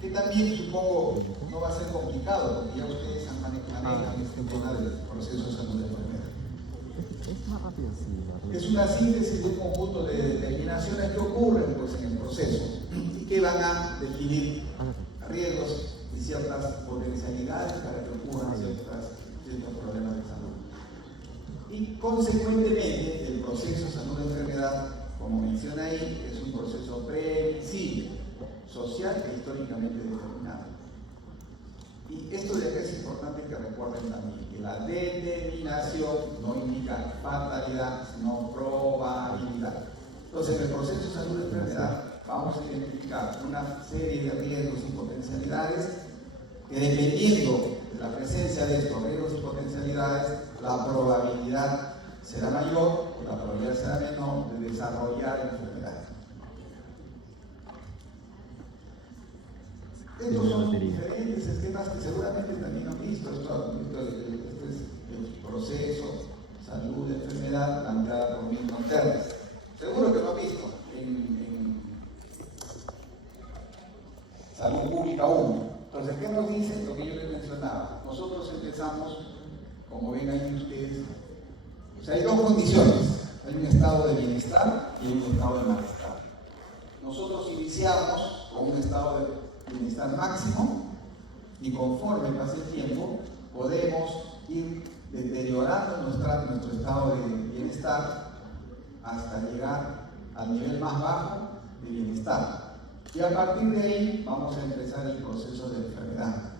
que también supongo no va a ser complicado, porque ya ustedes manejan este tema del proceso de salud de enfermedad. Es una síntesis de un conjunto de determinaciones que ocurren pues, en el proceso y que van a definir riesgos y ciertas potencialidades para que ocurran ciertos problemas de salud. Y consecuentemente, el proceso de salud de enfermedad, como menciona ahí, es un proceso previsible, social e históricamente determinado. Y esto de acá es importante que recuerden también, que la determinación no indica fatalidad, sino probabilidad. Entonces, en el proceso de salud de enfermedad vamos a identificar una serie de riesgos y potencialidades que, dependiendo de la presencia de estos riesgos y potencialidades, la probabilidad será mayor o la probabilidad será menor de desarrollar enfermedad. Estos son diferentes esquemas que seguramente también han visto. Esto es el proceso, salud, enfermedad, planteada por Milton Ternes. Seguro que lo han visto en Salud Pública 1. Entonces, ¿qué nos dice? Lo que yo les mencionaba. Nosotros empezamos, como ven ahí ustedes, o sea, hay dos condiciones. Hay un estado de bienestar y un estado de malestar. Nosotros iniciamos con un estado de bienestar máximo y conforme pase el tiempo podemos ir deteriorando nuestro estado de bienestar hasta llegar al nivel más bajo de bienestar. Y a partir de ahí vamos a empezar el proceso de enfermedad.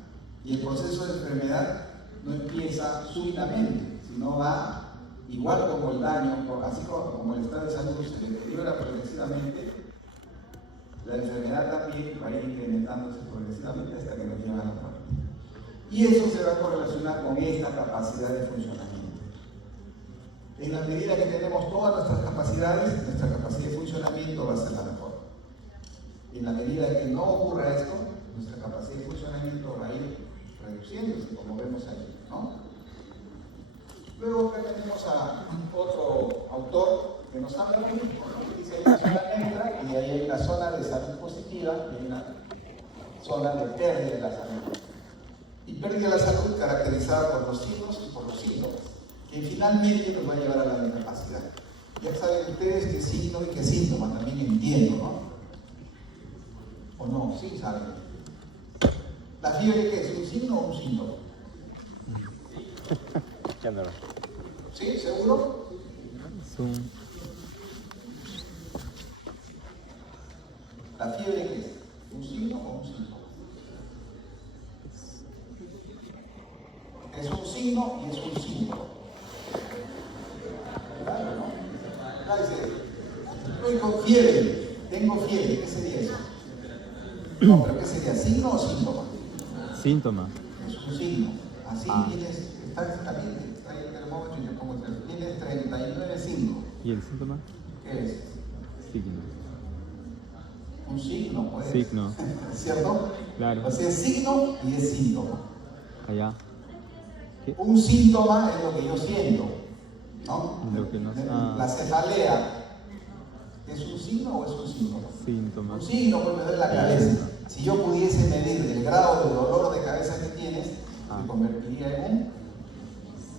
Y el proceso de enfermedad no empieza súbitamente, sino va igual como el daño, así como el estado de salud se deteriora progresivamente. La enfermedad también va a ir incrementándose progresivamente hasta que nos lleva a la muerte. Y eso se va a correlacionar con esta capacidad de funcionamiento. En la medida que tenemos todas nuestras capacidades, nuestra capacidad de funcionamiento va a ser la mejor. En la medida que no ocurra esto, nuestra capacidad de funcionamiento va a ir reduciéndose, como vemos ahí, ¿no? Luego acá tenemos a otro autor que nos habla de dice hay una zona negra y ahí hay una zona de salud positiva y hay una zona de pérdida de la salud. Y pérdida de la salud caracterizada por los signos y por los síntomas, que finalmente nos va a llevar a la discapacidad. Ya saben ustedes qué signo y qué síntoma, también entiendo, ¿no? ¿O no? Sí, saben. ¿La fiebre qué es? ¿Un signo o un síntoma? ¿Sí? ¿Seguro? ¿La fiebre qué es? ¿Un signo o un síntoma? Es un signo y es un síntoma. Claro, ¿no? Acá dice, estoy con fiebre, tengo fiebre, ¿qué sería eso? No, pero ¿qué sería? ¿Signo o síntoma? Síntoma. Es un signo. Así tienes, está bien, está ahí el termómetro y yo pongo tienes 39,5. ¿Y el síntoma? ¿Qué es? Signo. Un signo, pues. Signo. ¿Cierto? Claro. O sea, es signo y es síntoma. Allá. ¿Qué? Un síntoma es lo que yo siento, ¿no? Lo que no La cefalea. ¿Es un signo o es un síntoma? Síntoma. Un signo, pues me duele la cabeza. Si yo pudiese medir el grado de dolor de cabeza que tienes, se convertiría en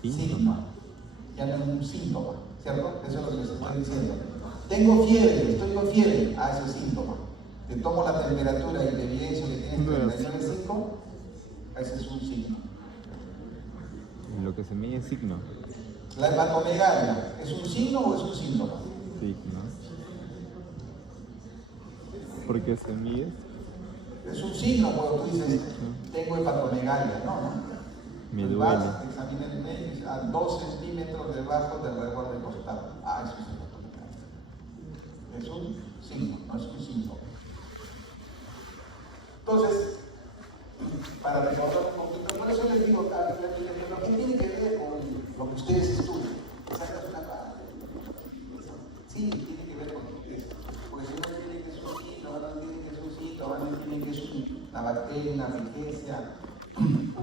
un síntoma. Ya no en un síntoma, ¿cierto? Eso es lo que les estoy diciendo. Tengo fiebre, estoy con fiebre. Eso es síntoma. Te tomo la temperatura y te evidencio que tienes 39,5. Ese es un signo. Lo que se mide es signo. La hepatomegalia, ¿es un signo o es un síntoma? Signo. ¿Por qué se mide? Es un signo cuando tú dices, tengo hepatomegalia, no. Me Tú duele. vas, te examinas el médico y dice, a 2 centímetros debajo del resguardo del costado. Eso es hepatomegalia. Es un signo, no es un síntoma. Entonces, para recordar un poquito, por eso les digo, lo que tiene que ver con lo que ustedes estudian, sacas una parte. Sí, tiene que ver con ustedes. Porque si no tienen que es un síntoma, no tienen que es un síntoma, no tienen que es una bacteria, una riqueza, no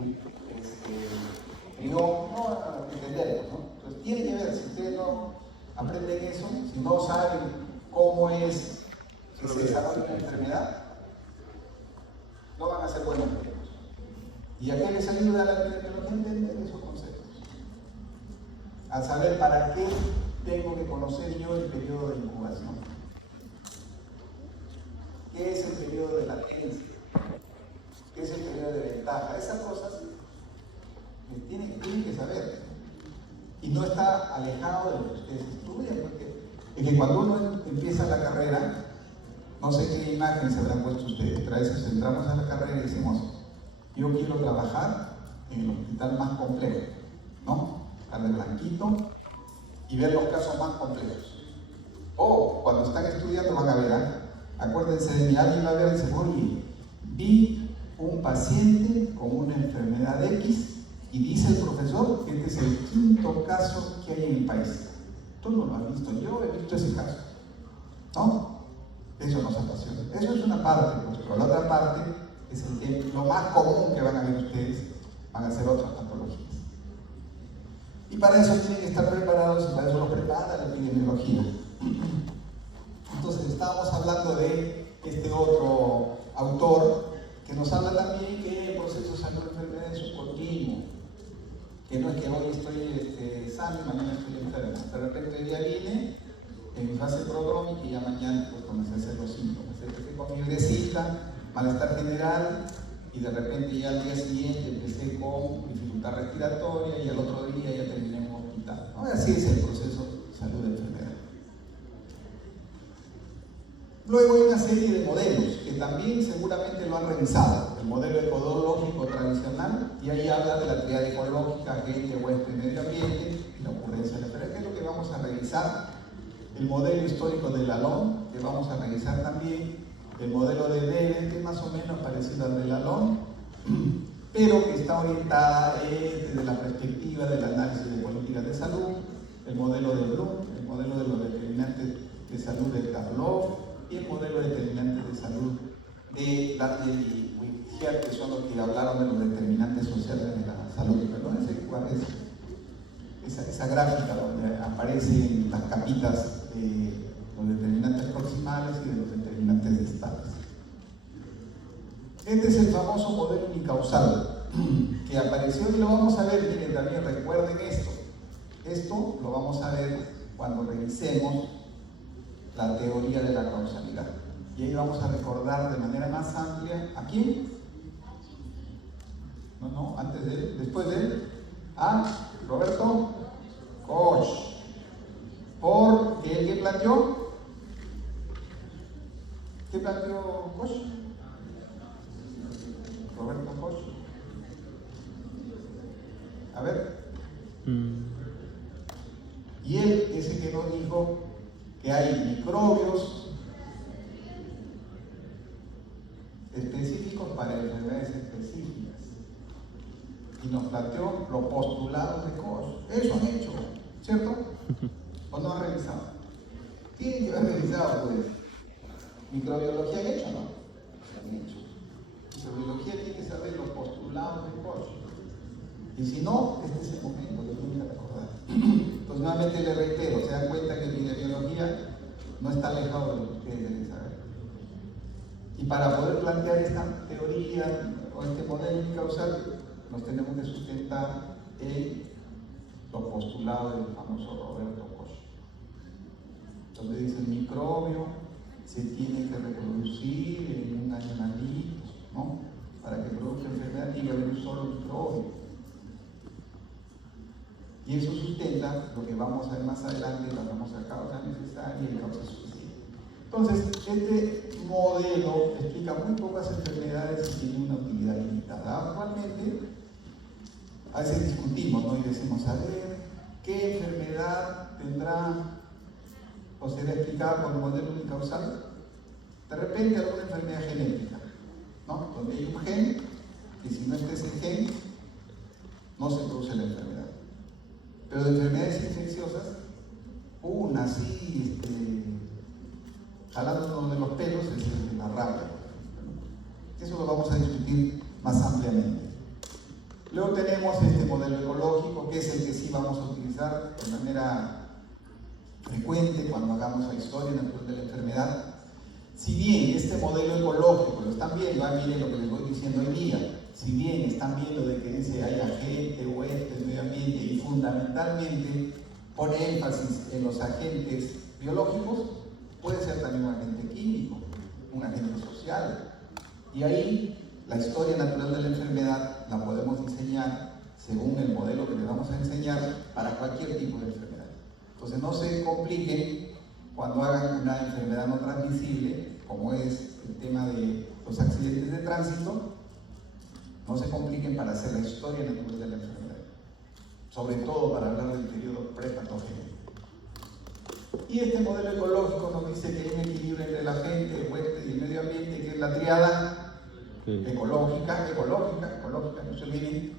entenderlo, ¿no? Entonces tiene que ver, si ustedes no aprenden eso, si no saben cómo es que se desarrolla una enfermedad, no van a ser buenos médicos. ¿Y a qué les ayuda la epidemiología? A entender esos conceptos. A saber para qué tengo que conocer yo el periodo de incubación. ¿Qué es el periodo de latencia? ¿Qué es el periodo de ventaja? Esas cosas tienen que saber. Y no está alejado de lo que ustedes estudian, porque es que cuando uno empieza la carrera, no sé qué imagen se habrán puesto ustedes, pero a veces entramos a la carrera y decimos, yo quiero trabajar en el hospital más complejo, ¿no? Estar de blanquito y ver los casos más complejos. O cuando están estudiando van a ver, acuérdense de mí, alguien va a ver y dice, oye, vi un paciente con una enfermedad X y dice el profesor que este es el 5.º caso que hay en el país. Tú no lo has visto, yo he visto ese caso, ¿no? Eso nos apasiona. Eso es una parte, pero la otra parte es el que lo más común que van a ver ustedes van a ser otras patologías. Y para eso tienen que estar preparados y para eso los prepara la epidemiología. Entonces estábamos hablando de este otro autor que nos habla también que el proceso de salud de enfermedad es un continuo, que no es que hoy estoy sano y mañana estoy enfermo. De repente hoy día vine en mi fase prodrómica y ya mañana pues comencé a hacer los síntomas. Empecé con fibrecita, malestar general y de repente ya al día siguiente empecé con dificultad respiratoria y al otro día ya terminé en un hospital, ¿no? Así es el proceso de salud de enfermedad. Luego hay una serie de modelos que también seguramente lo han revisado. El modelo ecodológico tradicional, y ahí habla de la triada ecológica, gente, huésped, medio ambiente y la ocurrencia de la enfermedad, que es lo que vamos a revisar. El modelo histórico de Lalón, que vamos a revisar también. El modelo de Deben, que es más o menos parecido al de Lalón, pero que está orientada desde la perspectiva del análisis de políticas de salud, el modelo de Bloom, el modelo de los determinantes de salud de Pavlov y el modelo de determinantes de salud de Daniel y Whittier, que son los que hablaron de los determinantes sociales de la salud. ¿Perdón? ¿Cuál es esa gráfica donde aparecen las capitas de los determinantes proximales y de los determinantes distales? Este es el famoso modelo unicausal que apareció y lo vamos a ver. Miren, también recuerden esto. Esto lo vamos a ver cuando revisemos la teoría de la causalidad. Y ahí vamos a recordar de manera más amplia ¿a quién? No, antes de él, después de él, a Roberto Koch. Porque el que planteó, ¿qué planteó Koch? Roberto Koch. A ver. Y él es el que nos dijo que hay microbios específicos para enfermedades específicas. Y nos planteó los postulados de Koch. Eso han hecho, ¿cierto? ¿O no han revisado? Tienen que haber revisado, pues. Microbiología han hecho, ¿no? Han hecho. Microbiología tiene que saber los postulados de Koch. Y si no, este es el momento que tienen que recordar. Entonces, nuevamente le reitero, se dan cuenta que epidemiología no está alejado de lo que ustedes deben saber. Y para poder plantear esta teoría o este modelo unicausal, nos tenemos que sustentar en los postulados del famoso Roberto Koch. Entonces dice, el microbio se tiene que reproducir en un animalito, ¿no? Para que produzca enfermedad tiene que haber un solo microbio. Y eso sustenta lo que vamos a ver más adelante, la famosa causa necesaria y causa suficiente. Entonces, este modelo explica muy pocas enfermedades y tiene una utilidad limitada. Actualmente, a veces discutimos, ¿no? Y decimos, a ver, ¿qué enfermedad tendrá o será explicada por el modelo unicausal? De repente, alguna enfermedad genética, ¿no? Donde hay un gen, que si no está ese gen, no se produce la enfermedad. Pero de enfermedades infecciosas, una así, jalándonos de los pelos, es el de la rabia. Eso lo vamos a discutir más ampliamente. Luego tenemos este modelo ecológico, que es el que sí vamos a utilizar de manera frecuente cuando hagamos la historia natural de la enfermedad. Si bien este modelo ecológico, lo están viendo, miren lo que les voy diciendo hoy día, si bien están viendo de que dice hay agente, huésped, medio ambiente y fundamentalmente pone énfasis en los agentes biológicos, puede ser también un agente químico, un agente social. Y ahí la historia natural de la enfermedad la podemos diseñar según el modelo que le vamos a enseñar para cualquier tipo de enfermedad. Entonces no se compliquen cuando hagan una enfermedad no transmisible, como es el tema de los accidentes de tránsito. No se compliquen para hacer la historia natural de la enfermedad, sobre todo para hablar del periodo prepatogénico. Y este modelo ecológico nos dice que hay un equilibrio entre la gente, el huésped y el medio ambiente, que es la triada ecológica, no se olviden.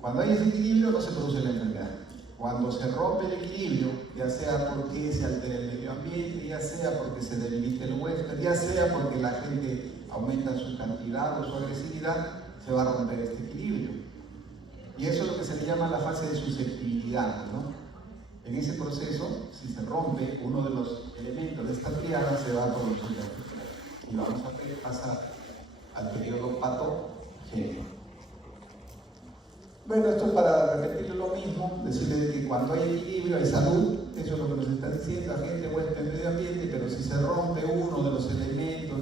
Cuando hay ese equilibrio no se produce la enfermedad. Cuando se rompe el equilibrio, ya sea porque se altera el medio ambiente, ya sea porque se debilita el huésped, ya sea porque la gente aumenta su cantidad o su agresividad, se va a romper este equilibrio. Y eso es lo que se le llama la fase de susceptibilidad, ¿no? En ese proceso, si se rompe uno de los elementos de esta triada, se va a producir la enfermedad. Y vamos a pasar al periodo patogénico. Bueno, esto es para repetir lo mismo, decirles que cuando hay equilibrio hay salud, eso es lo que nos está diciendo, agente, huésped, medio ambiente, pero si se rompe uno de los elementos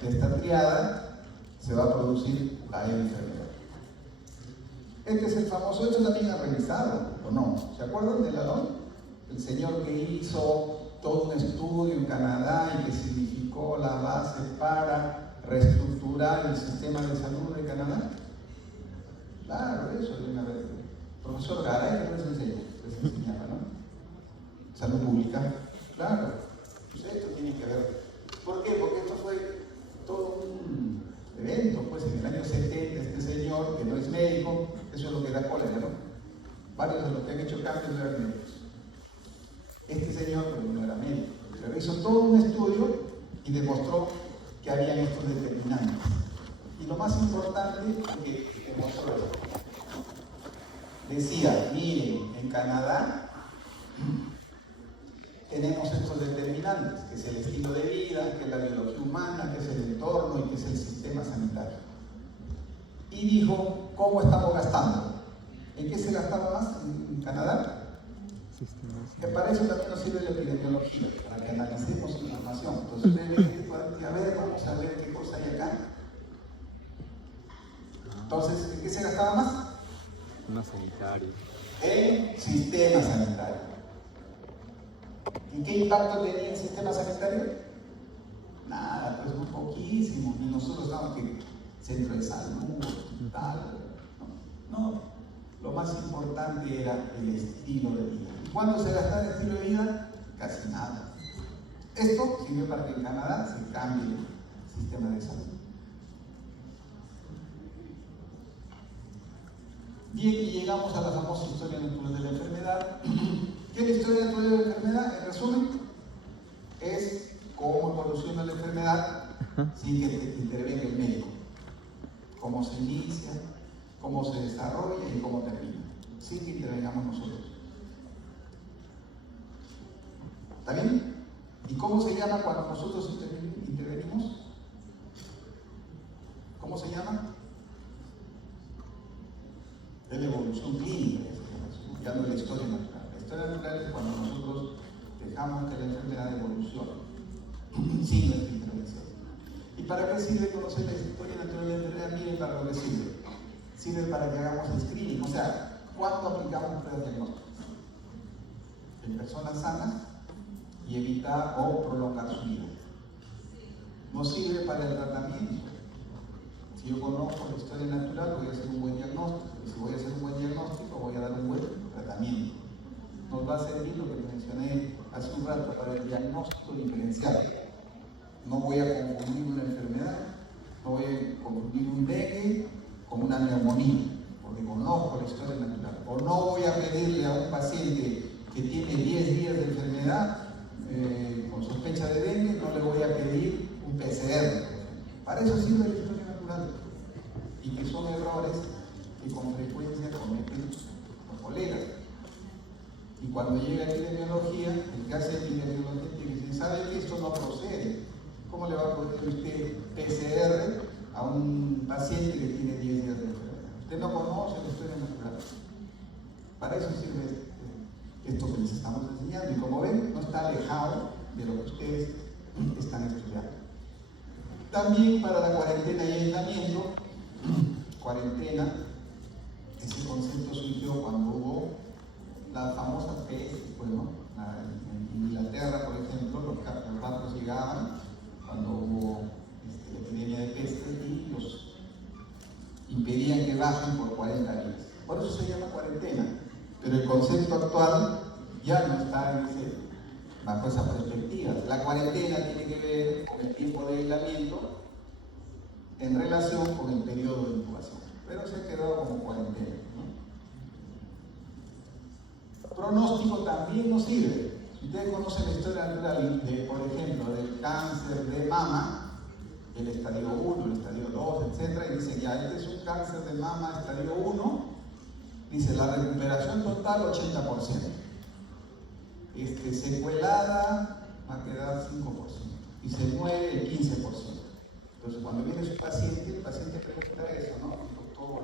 de esta triada, se va a producir la enfermedad. Este es el famoso, esto también ha revisado, ¿o no? ¿Se acuerdan de Lalonde? El señor que hizo todo un estudio en Canadá y que significó la base para reestructurar el sistema de salud de Canadá. Claro, eso de una vez. Profesor Garay, ¿qué les enseñaba, no? Salud pública, claro. Pues esto tiene que ver. ¿Por qué? Porque esto fue todo un evento, pues en el año 70, este señor, que no es médico, eso es lo que da cólera, ¿no? Varios de los que han hecho cambios eran médicos. estudio y demostró que habían estos determinantes. Y lo más importante es que demostró esto. Decía, miren, en Canadá tenemos estos determinantes, que es el estilo de vida, que es la biología humana, que es el entorno y que es el sistema sanitario. Y dijo, ¿cómo estamos gastando? ¿En qué se gastaba más en Canadá? Que para eso también nos sirve la epidemiología, para que analicemos información. Entonces, a ver, vamos a ver qué cosa hay acá. Entonces, ¿en qué se gastaba más? Una sanitaria. En sistema sanitario. ¿En qué impacto tenía el sistema sanitario? Nada, pues muy poquísimo. Y nosotros estamos que centro de salud, hospital. No, lo más importante era el estilo de vida. ¿Y cuánto se gastaba el estilo de vida? Casi nada. Esto sirve para que en Canadá se cambie el sistema de salud. Bien, y llegamos a la famosa historia natural de la enfermedad. ¿Qué es la historia natural de la enfermedad? En resumen, es cómo evoluciona la enfermedad sin que intervenga el médico. Cómo se inicia, cómo se desarrolla y cómo termina, sin que intervengamos nosotros. ¿Está bien? ¿Y cómo se llama cuando nosotros intervenimos? ¿Cómo se llama? Es la evolución clínica, ya no es la historia natural. La historia natural es cuando nosotros dejamos que la enfermedad evolucione sin nuestra intervención. ¿Y para qué sirve conocer la historia natural de la enfermedad? Miren para lo que sirve. Sirve para que hagamos el screening, o sea, ¿cuándo aplicamos pruebas diagnósticas? En personas sanas y evitar o prolongar su vida. No sirve para el tratamiento. Si yo conozco la historia natural, voy a hacer un buen diagnóstico. Y si voy a hacer un buen diagnóstico, voy a dar un buen tratamiento. Nos va a servir lo que mencioné hace un rato para el diagnóstico diferencial. No voy a confundir una enfermedad, no voy a confundir un dengue con una neumonía, porque conozco la historia natural. O no voy a pedirle a un paciente que tiene 10 días de enfermedad con sospecha de dengue, no le voy a pedir un PCR. Para eso sirve la historia natural. Y que son errores que con frecuencia cometen los colegas. Y cuando llega la epidemiología, el que hace epidemiología dice, ¿sabe que esto no procede? ¿Cómo le va a poner usted PCR a un paciente que tiene 10 días de enfermedad? Usted no conoce la historia natural. Para eso sirve esto que les estamos enseñando. Y como ven, no está alejado de lo que ustedes están estudiando. También para la cuarentena y aislamiento, cuarentena, ese concepto surgió cuando hubo la famosa peste, pues, ¿no? En Inglaterra, por ejemplo, los gatos llegaban cuando hubo la epidemia de peste y los impedían que bajen por 40 días. Por eso se llama cuarentena, pero el concepto actual ya no está bajo esa perspectiva. La cuarentena tiene que ver con el tiempo de aislamiento en relación con el periodo de incubación, pero se quedó como cuarentena, ¿no? Pronóstico también nos sirve. Si ustedes conocen la historia natural, por ejemplo, del cáncer de mama, el estadio 1, el estadio 2, etc., y dice, ya, este es un cáncer de mama estadio 1, dice, la recuperación total 80%. Secuelada va a quedar 5% y se muere el 15%. Entonces, cuando viene su paciente, el paciente pregunta eso, ¿no? Doctor,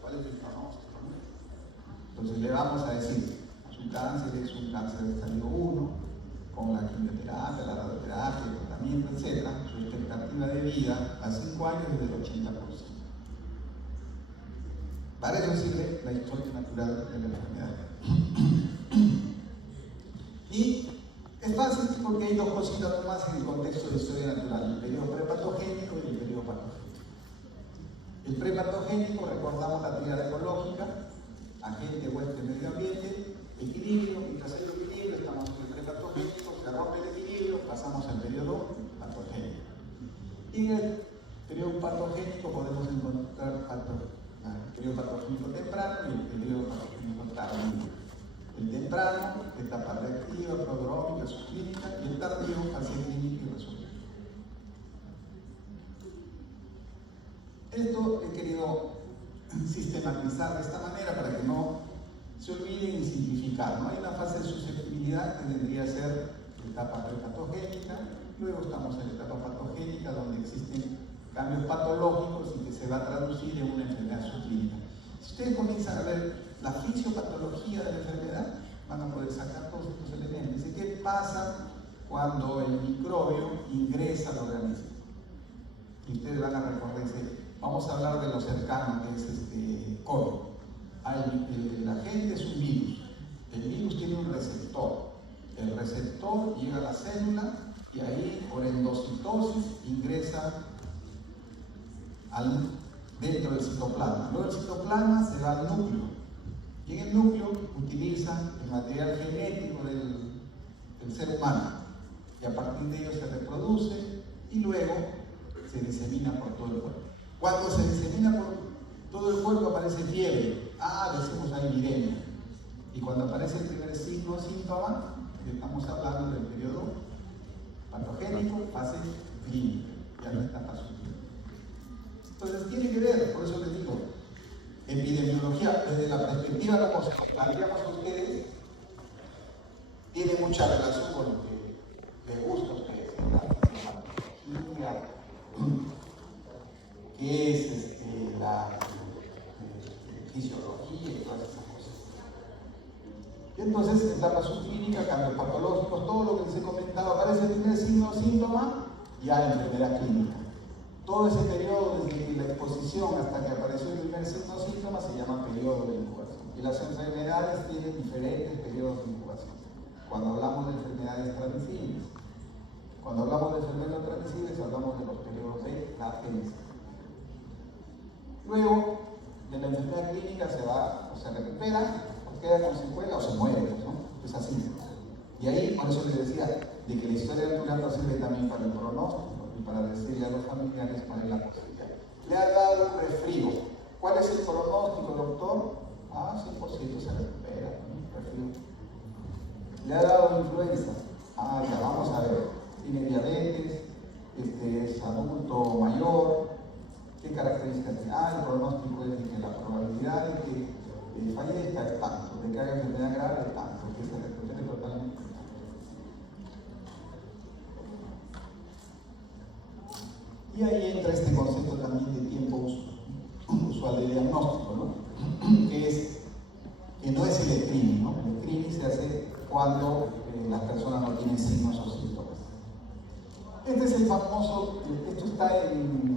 ¿cuál es el pronóstico? Entonces, le vamos a decir, su cáncer es un cáncer de estadio 1, con la quimioterapia, la radioterapia, el tratamiento, etc. Su expectativa de vida a 5 años es del 80%. Para eso sirve la historia natural de la enfermedad. Y es fácil porque hay dos cositas más en el contexto de historia natural, el periodo prepatogénico y el periodo patogénico. El prepatogénico, recordamos la tríada ecológica, agente, huésped, medio ambiente, equilibrio, mientras hay equilibrio estamos en el prepatogénico, se rompe el equilibrio, pasamos al periodo patogénico. Y en el periodo patogénico podemos encontrar el periodo patogénico temprano y el periodo patogénico tardío. El temprano, etapa reactiva, prodrómica, subclínica, y el tardío, fase clínica Esto he querido sistematizar de esta manera para que no se olviden y simplificar, ¿no? Hay una fase de susceptibilidad que tendría que ser la etapa prepatogénica, luego estamos en la etapa patogénica donde existen cambios patológicos y que se va a traducir en una enfermedad subclínica. Si ustedes comienzan a ver la fisiopatología de la enfermedad, van a poder sacar todos estos elementos. ¿Y qué pasa cuando el microbio ingresa al organismo? Y ustedes van a recordarse, vamos a hablar de lo cercano que es COVID. El agente es un virus. El virus tiene un receptor. El receptor llega a la célula y ahí, por endocitosis, ingresa dentro del citoplasma. Luego el citoplasma se va al núcleo. Y en el núcleo utiliza el material genético del ser humano. Y a partir de ello se reproduce y luego se disemina por todo el cuerpo. Cuando se disemina por todo el cuerpo aparece fiebre. Decimos hay viremia. Y cuando aparece el primer signo o síntoma, estamos hablando del periodo patogénico, fase clínica, ya no está fase clínica. Entonces tiene que ver, por eso les digo, epidemiología, desde la perspectiva como se planteamos a ustedes, tiene mucha relación con lo que les gusta a ustedes, que es la fisiología y todas esas cosas. Y entonces, etapa subclínica, cambios patológicos, todo lo que les he comentado, aparece el primer signo o síntoma, ya enfermedad clínica. Todo ese periodo, desde la exposición hasta que apareció el primer signo o síntoma, se llama periodo de incubación. Y las enfermedades tienen diferentes periodos de incubación. Cuando hablamos de enfermedades transmisibles, hablamos de los periodos de latencia. Luego, de la enfermedad clínica se va o se recupera, o queda con secuela o se muere, ¿no? Es así. Y ahí, por eso les decía, de que la historia natural nos sirve también para el pronóstico y para decirle a los familiares cuál es la posibilidad. Le ha dado un resfrío. ¿Cuál es el pronóstico, doctor? 100% se recupera, ¿no? Resfrío. Le ha dado influenza. Ya vamos a ver. Tiene diabetes, es adulto mayor. ¿Qué características tiene? El pronóstico es de que la probabilidad de que fallezca es tanto, de que haya enfermedad grave es tanto, que se recupere totalmente. Y ahí entra este concepto también de tiempo usual de diagnóstico, ¿no? Que no es el screening, ¿no? El screening se hace cuando las personas no tienen signos o síntomas. Este es el famoso, esto está en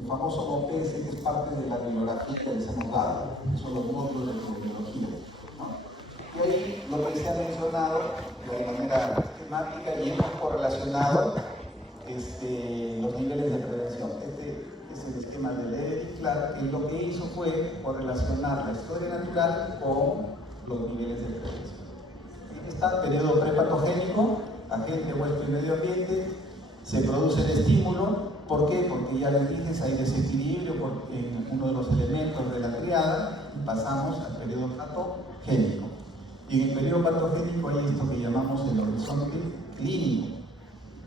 el famoso MOPES, que es parte de la bibliografía que les hemos dado, que son los módulos de epidemiología, ¿no? Y ahí lo que se ha mencionado de manera esquemática y hemos correlacionado los niveles de prevención. Este es el esquema de Leer y Clark, que lo que hizo fue correlacionar la historia natural con los niveles de prevención. Aquí está el periodo prepatogénico, agente, huésped y medio ambiente, se produce el estímulo. ¿Por qué? Porque ya les dije, hay desequilibrio en uno de los elementos de la triada y pasamos al periodo patogénico. Y en el periodo patogénico hay esto que llamamos el horizonte clínico,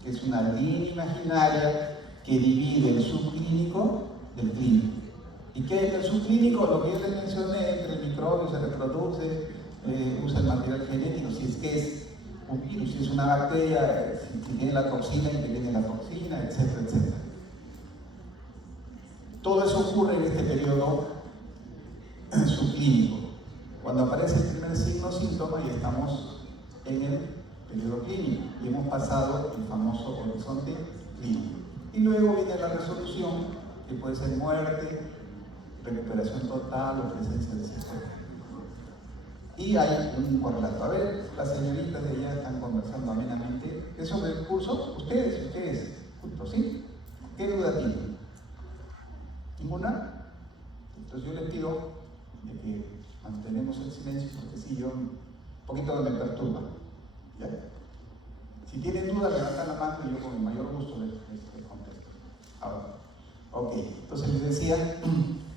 que es una línea imaginaria que divide el subclínico del clínico. ¿Y qué es el subclínico? Lo que yo les mencioné, entre el microbio se reproduce, usa el material genético, si es que es un virus, si es una bacteria, si tiene la toxina, interviene la toxina, etcétera, etcétera. Todo eso ocurre en este periodo subclínico. Cuando aparece el primer signo o síntoma y estamos en el periodo clínico y hemos pasado el famoso horizonte clínico. Y luego viene la resolución, que puede ser muerte, recuperación total o presencia de secuelas. Y hay un correlato. A ver, las señoritas de allá están conversando amenamente. ¿Es sobre el curso? ¿Ustedes? Juntos, ¿sí? ¿Qué duda tienen? ¿Ninguna? Entonces yo les pido de que mantenemos el silencio, porque si yo un poquito me perturba. ¿Ya? Si tienen dudas, levantan la mano y yo con el mayor gusto les contesto. Ahora, ok, entonces les decía,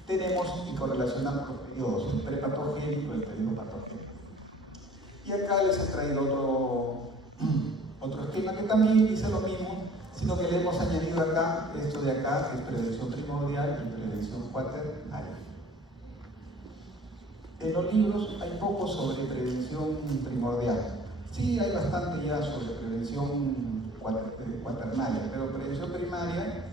tenemos y correlacionamos los periodos, el prepatogénico y el periodo patogénico. Y acá les he traído otro esquema que también dice lo mismo, sino que le hemos añadido acá, esto de acá, que es prevención primordial y prevención prevención cuaternaria. En los libros hay poco sobre prevención primordial. Sí, hay bastante ya sobre prevención cuaternaria, pero prevención primaria,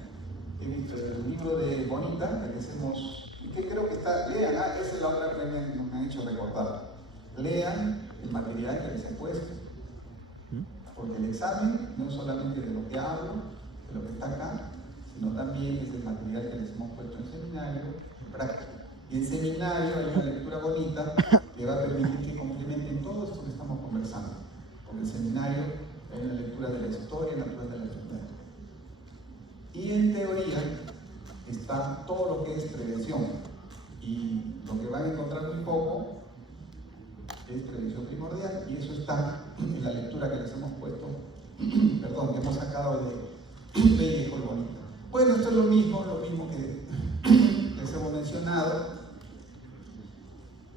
he visto el libro de Bonita, que hacemos, que creo que está, lean, esa es la otra que me han hecho recordar. Lean el material que les he puesto, porque el examen no es solamente de lo que hablo, de lo que está acá, sino también es el material que les hemos puesto en seminario, en práctica. Y en seminario hay una lectura bonita que va a permitir que complementen todo esto que estamos conversando. Porque en seminario hay una lectura de la historia natural de la enfermedad. Y en teoría está todo lo que es prevención. Y lo que van a encontrar muy poco es prevención primordial, y eso está en la lectura que les hemos puesto, perdón, que hemos sacado de Bella y Bonita. Bueno, esto es lo mismo que les hemos mencionado.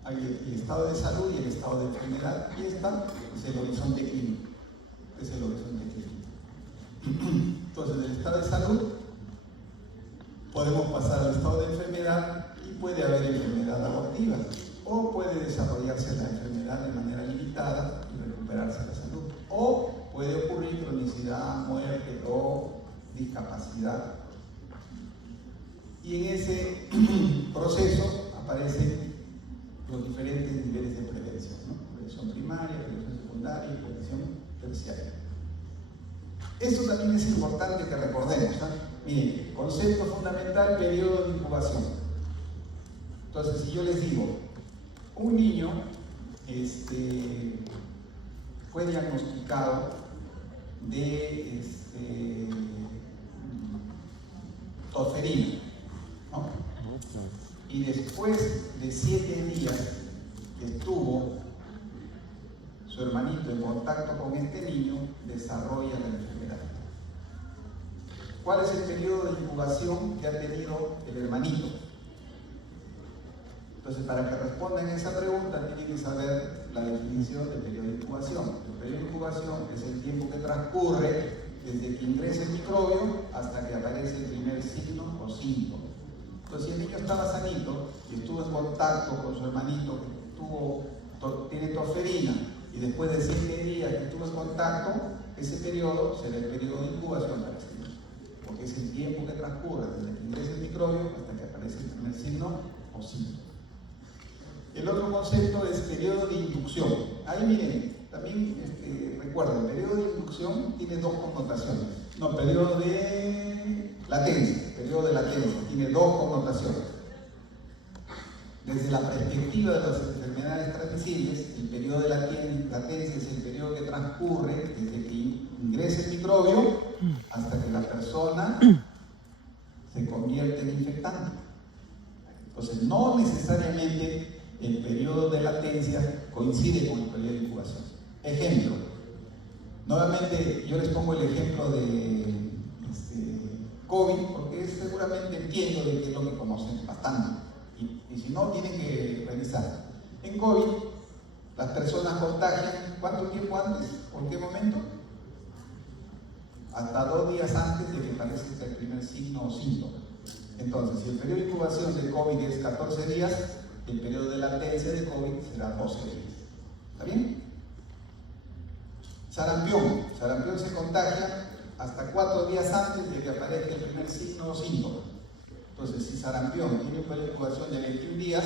Hay el estado de salud y el estado de enfermedad, y esta es el horizonte clínico. Es el horizonte clínico. Entonces, del estado de salud podemos pasar al estado de enfermedad, y puede haber enfermedad abortiva, o puede desarrollarse la enfermedad de manera limitada y recuperarse la salud, o puede ocurrir cronicidad, muerte o discapacidad. Y en ese proceso aparecen los diferentes niveles de prevención, ¿no? Prevención primaria, prevención secundaria y prevención terciaria. Esto también es importante que recordemos, ¿no? Miren, concepto fundamental, periodo de incubación. Entonces, si yo les digo, un niño fue diagnosticado de tosferina, ¿no? Y después de 7 días que estuvo su hermanito en contacto con este niño, desarrolla la enfermedad. ¿Cuál es el periodo de incubación que ha tenido el hermanito? Entonces, para que respondan a esa pregunta, tienen que saber la definición del periodo de incubación. El periodo de incubación es el tiempo que transcurre desde que ingresa el microbio hasta que aparece el primer signo o síntoma. Entonces, si el niño estaba sanito y estuvo en contacto con su hermanito que tiene tosferina, y después de 7 días que estuvo en contacto, ese periodo será el periodo de incubación para este niño, porque es el tiempo que transcurre desde que ingresa el microbio hasta que aparece el primer signo o síntoma. El otro concepto es periodo de inducción. Ahí miren, también recuerden, periodo de inducción tiene dos connotaciones. No, periodo de latencia. Periodo de latencia tiene dos connotaciones. Desde la perspectiva de las enfermedades transmisibles, el periodo de latencia es el periodo que transcurre desde que ingresa el microbio hasta que la persona se convierte en infectante. Entonces, no necesariamente el periodo de latencia coincide con el periodo de incubación. Ejemplo, nuevamente yo les pongo el ejemplo de COVID, porque seguramente entiendo de qué es lo que conocen bastante, y si no, tienen que revisar. En COVID, las personas contagian, ¿cuánto tiempo antes? ¿Por qué momento? Hasta 2 días antes de que aparezca el primer signo o síntoma. Entonces, si el periodo de incubación de COVID es 14 días, el periodo de latencia de COVID será 12 días. ¿Está bien? Sarampión. Sarampión se contagia hasta 4 días antes de que aparezca el primer signo o síntoma. Entonces, si sarampión tiene un periodo de incubación de 21 días,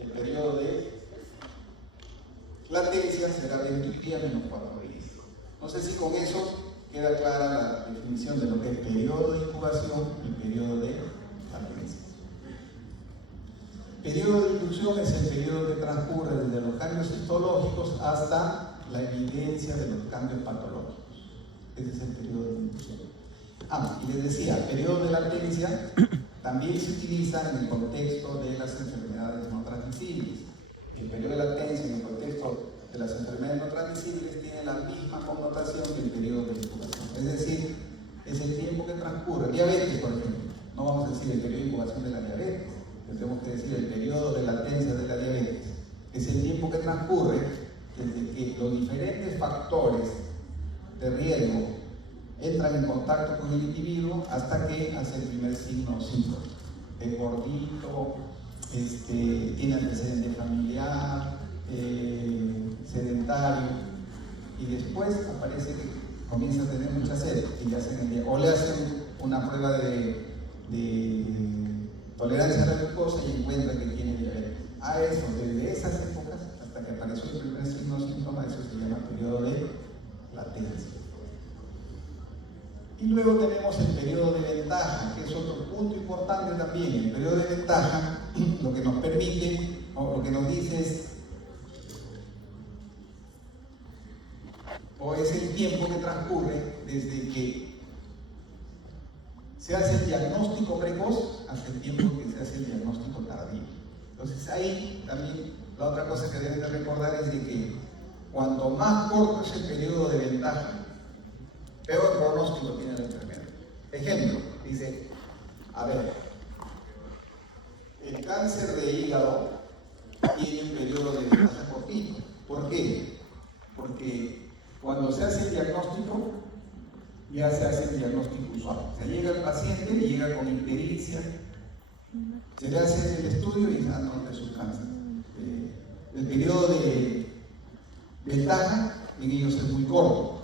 el periodo de latencia será 21 días menos 4 días. No sé si con eso queda clara la definición de lo que es periodo de incubación y periodo de latencia. Periodo de inducción es el periodo que transcurre desde los cambios histológicos hasta la evidencia de los cambios patológicos. Ese es el periodo de inducción. Y les decía, periodo de latencia también se utiliza en el contexto de las enfermedades no transmisibles. El periodo de latencia en el contexto de las enfermedades no transmisibles tiene la misma connotación que el periodo de incubación. Es decir, es el tiempo que transcurre. Diabetes, por ejemplo. No vamos a decir el periodo de incubación de la diabetes, tenemos que decir el periodo de latencia de la diabetes. Es el tiempo que transcurre desde que los diferentes factores de riesgo entran en contacto con el individuo hasta que hace el primer signo o síntoma. es gordito, tiene antecedente familiar, sedentario, y después aparece que comienza a tener mucha sed y le hacen o le hacen una prueba de tolerancia a la glucosa y encuentran que tiene diabetes. A eso, desde esas épocas hasta que apareció el primer signo o síntoma, eso se llama periodo de latencia. Y luego tenemos el periodo de ventaja, que es otro punto importante también. El periodo de ventaja lo que nos permite, o lo que nos dice es el tiempo que transcurre desde que se hace el diagnóstico precoz hasta el tiempo que se hace el diagnóstico tardío. Entonces ahí también la otra cosa que deben de recordar es de que cuanto más corto es el periodo de ventaja, peor pronóstico tiene la enfermedad. Ejemplo, dice, a ver, el cáncer de hígado tiene un periodo de ventaja cortito. ¿Por qué? Porque cuando se hace el diagnóstico, ya se hace el diagnóstico usual. O sea, llega el paciente, llega con ictericia, se le hace el estudio y dice, no, es su cáncer. El periodo de ventaja en ellos es muy corto.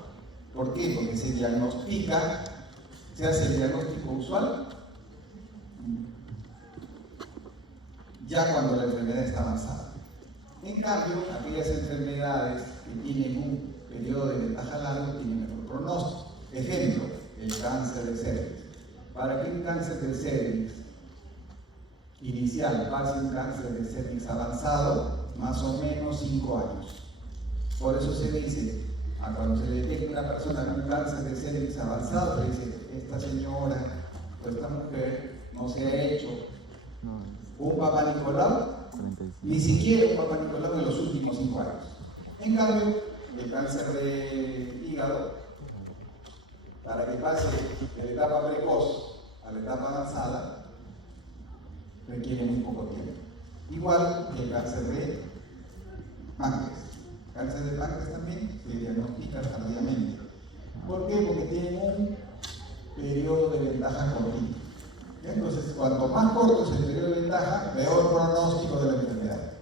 ¿Por qué? Porque se diagnostica, se hace el diagnóstico usual ya cuando la enfermedad está avanzada. En cambio, aquellas enfermedades que tienen un periodo de ventaja largo tienen mejor pronóstico. Ejemplo, el cáncer de cervix. Para que un cáncer de cervix inicial pase un cáncer de cervix avanzado, más o menos 5 años. Por eso se dice, cuando se le detecta a una persona con un cáncer de cervix avanzado, se dice, esta señora o esta mujer no se ha hecho un Papá Nicolau, ni siquiera un Papá Nicolau en los últimos 5 años. En cambio, el cáncer de hígado, para que pase de la etapa precoz a la etapa avanzada, requiere muy poco tiempo. Igual que el cáncer de páncreas. El cáncer de páncreas también se diagnostica tardíamente. ¿Por qué? Porque tienen un periodo de ventaja cortito. Entonces, cuanto más corto es el periodo de ventaja, peor pronóstico de la enfermedad.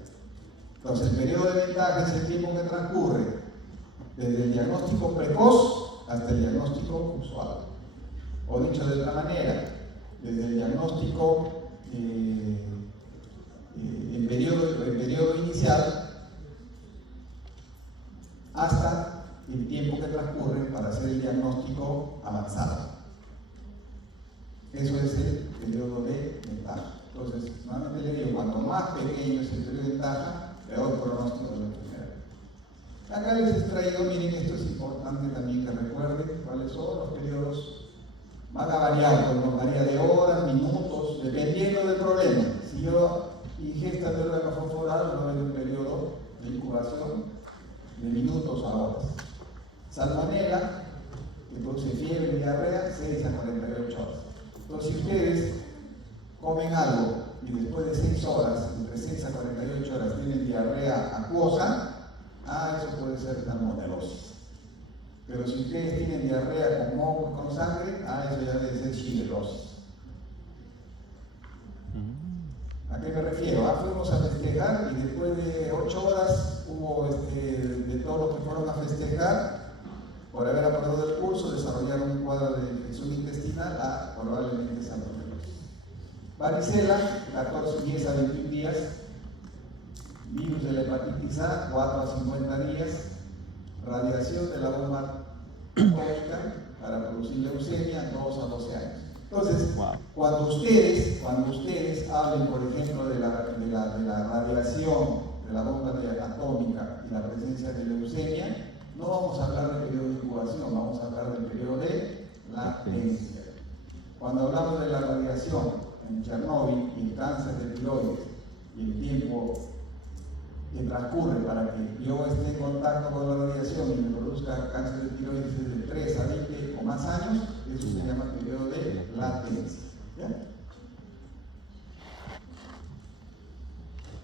Entonces, el periodo de ventaja es el tiempo que transcurre desde el diagnóstico precoz hasta el diagnóstico usual. O dicho de otra manera, desde el diagnóstico en periodo inicial hasta el tiempo que transcurre para hacer el diagnóstico avanzado. Eso es el periodo de ventaja. Entonces, nuevamente le digo, cuanto más pequeño es el periodo de ventaja, peor pronóstico de la enfermedad. Acá les he traído, miren, esto es importante también que recuerden cuáles son los periodos. Van a variar, pues, varía de horas, minutos, dependiendo del problema. Si yo ingesta de órgano fosforal, no hay un periodo de incubación de minutos a horas. Salmonela, que produce fiebre y diarrea, 6 a 48 horas. Entonces, si ustedes comen algo y después de 6 horas, entre 6 a 48 horas, tienen diarrea acuosa, eso puede ser salmonelosis. Pero si ustedes tienen diarrea con moco con sangre, eso ya debe ser shigellosis. ¿A qué me refiero? Fuimos a festejar y después de 8 horas hubo de todos los que fueron a festejar, por haber aprobado el curso, desarrollaron un cuadro de infección intestinal, probablemente salmonelosis. Varicela, 10 a 21 días. Virus de la hepatitis A, 4 a 50 días. Radiación de la bomba atómica para producir leucemia, 2 a 12 años. Entonces, cuando ustedes hablen, por ejemplo, de la radiación de la bomba atómica y la presencia de leucemia, no vamos a hablar del periodo de incubación, vamos a hablar del periodo de latencia. Cuando hablamos de la radiación en Chernóbil y el cáncer de tiroides y el tiempo que transcurre para que yo esté en contacto con la radiación y me produzca cáncer de tiroides de 3 a 20 o más años, eso se llama periodo de latencia. ¿Ya?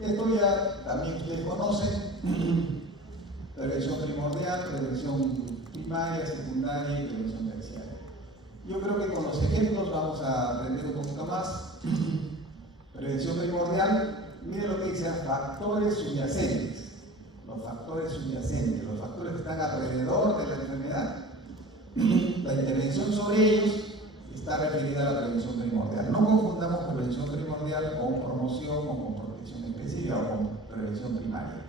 Esto ya también ustedes conocen. Prevención primordial, prevención primaria, secundaria y prevención terciaria. Yo creo que con los ejemplos vamos a aprender un poquito más. Prevención primordial, miren lo que dice, factores subyacentes. Los factores subyacentes, los factores que están alrededor de la enfermedad, la intervención sobre ellos está referida a la prevención primordial. No confundamos prevención primordial con promoción o con protección específica o con prevención primaria.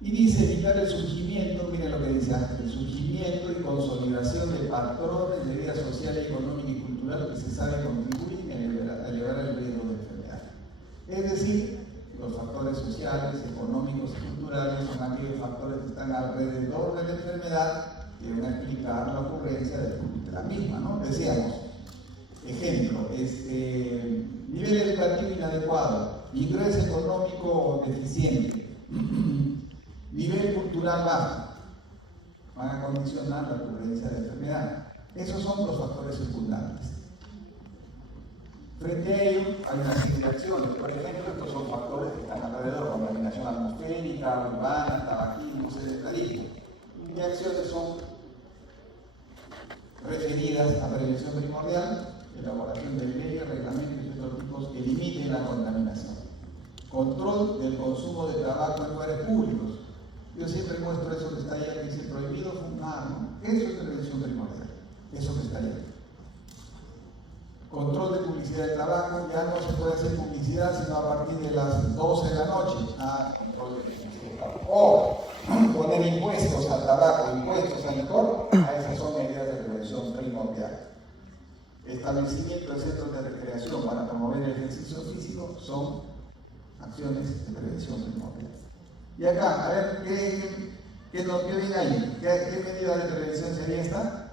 Y dice evitar el surgimiento, miren lo que dice, el surgimiento y consolidación de patrones de vida social, económica y cultural que se sabe contribuyen a elevar el riesgo de enfermedad. Es decir, los factores sociales, económicos y culturales son aquellos factores que están alrededor de la enfermedad que van a explicar la ocurrencia de la misma, ¿no? Decíamos, ejemplo, nivel educativo inadecuado, ingreso económico deficiente, nivel cultural bajo, van a condicionar la ocurrencia de la enfermedad. Esos son los factores secundarios. Frente a ello, hay una serie de acciones. Por ejemplo, estos son factores que están alrededor: contaminación atmosférica, urbana, tabaquismo, sedentarismo. ¿Qué acciones son referidas a prevención primordial? Elaboración de leyes, reglamentos y otros tipos que limiten la contaminación. Control del consumo de tabaco en lugares públicos. Yo siempre muestro eso que está ahí, que dice prohibido fumar, ¿no? Eso es prevención primordial, eso que está ahí. Control de publicidad de tabaco, ya no se puede hacer publicidad sino a partir de las 12 de la noche. Control de publicidad de tabaco. O poner impuestos al tabaco, impuestos al licor, esas son medidas de prevención primordial. Establecimiento de centros de recreación para promover el ejercicio físico son acciones de prevención primordial. Y acá, a ver, ¿qué viene ahí? ¿Qué medida de prevención sería esta?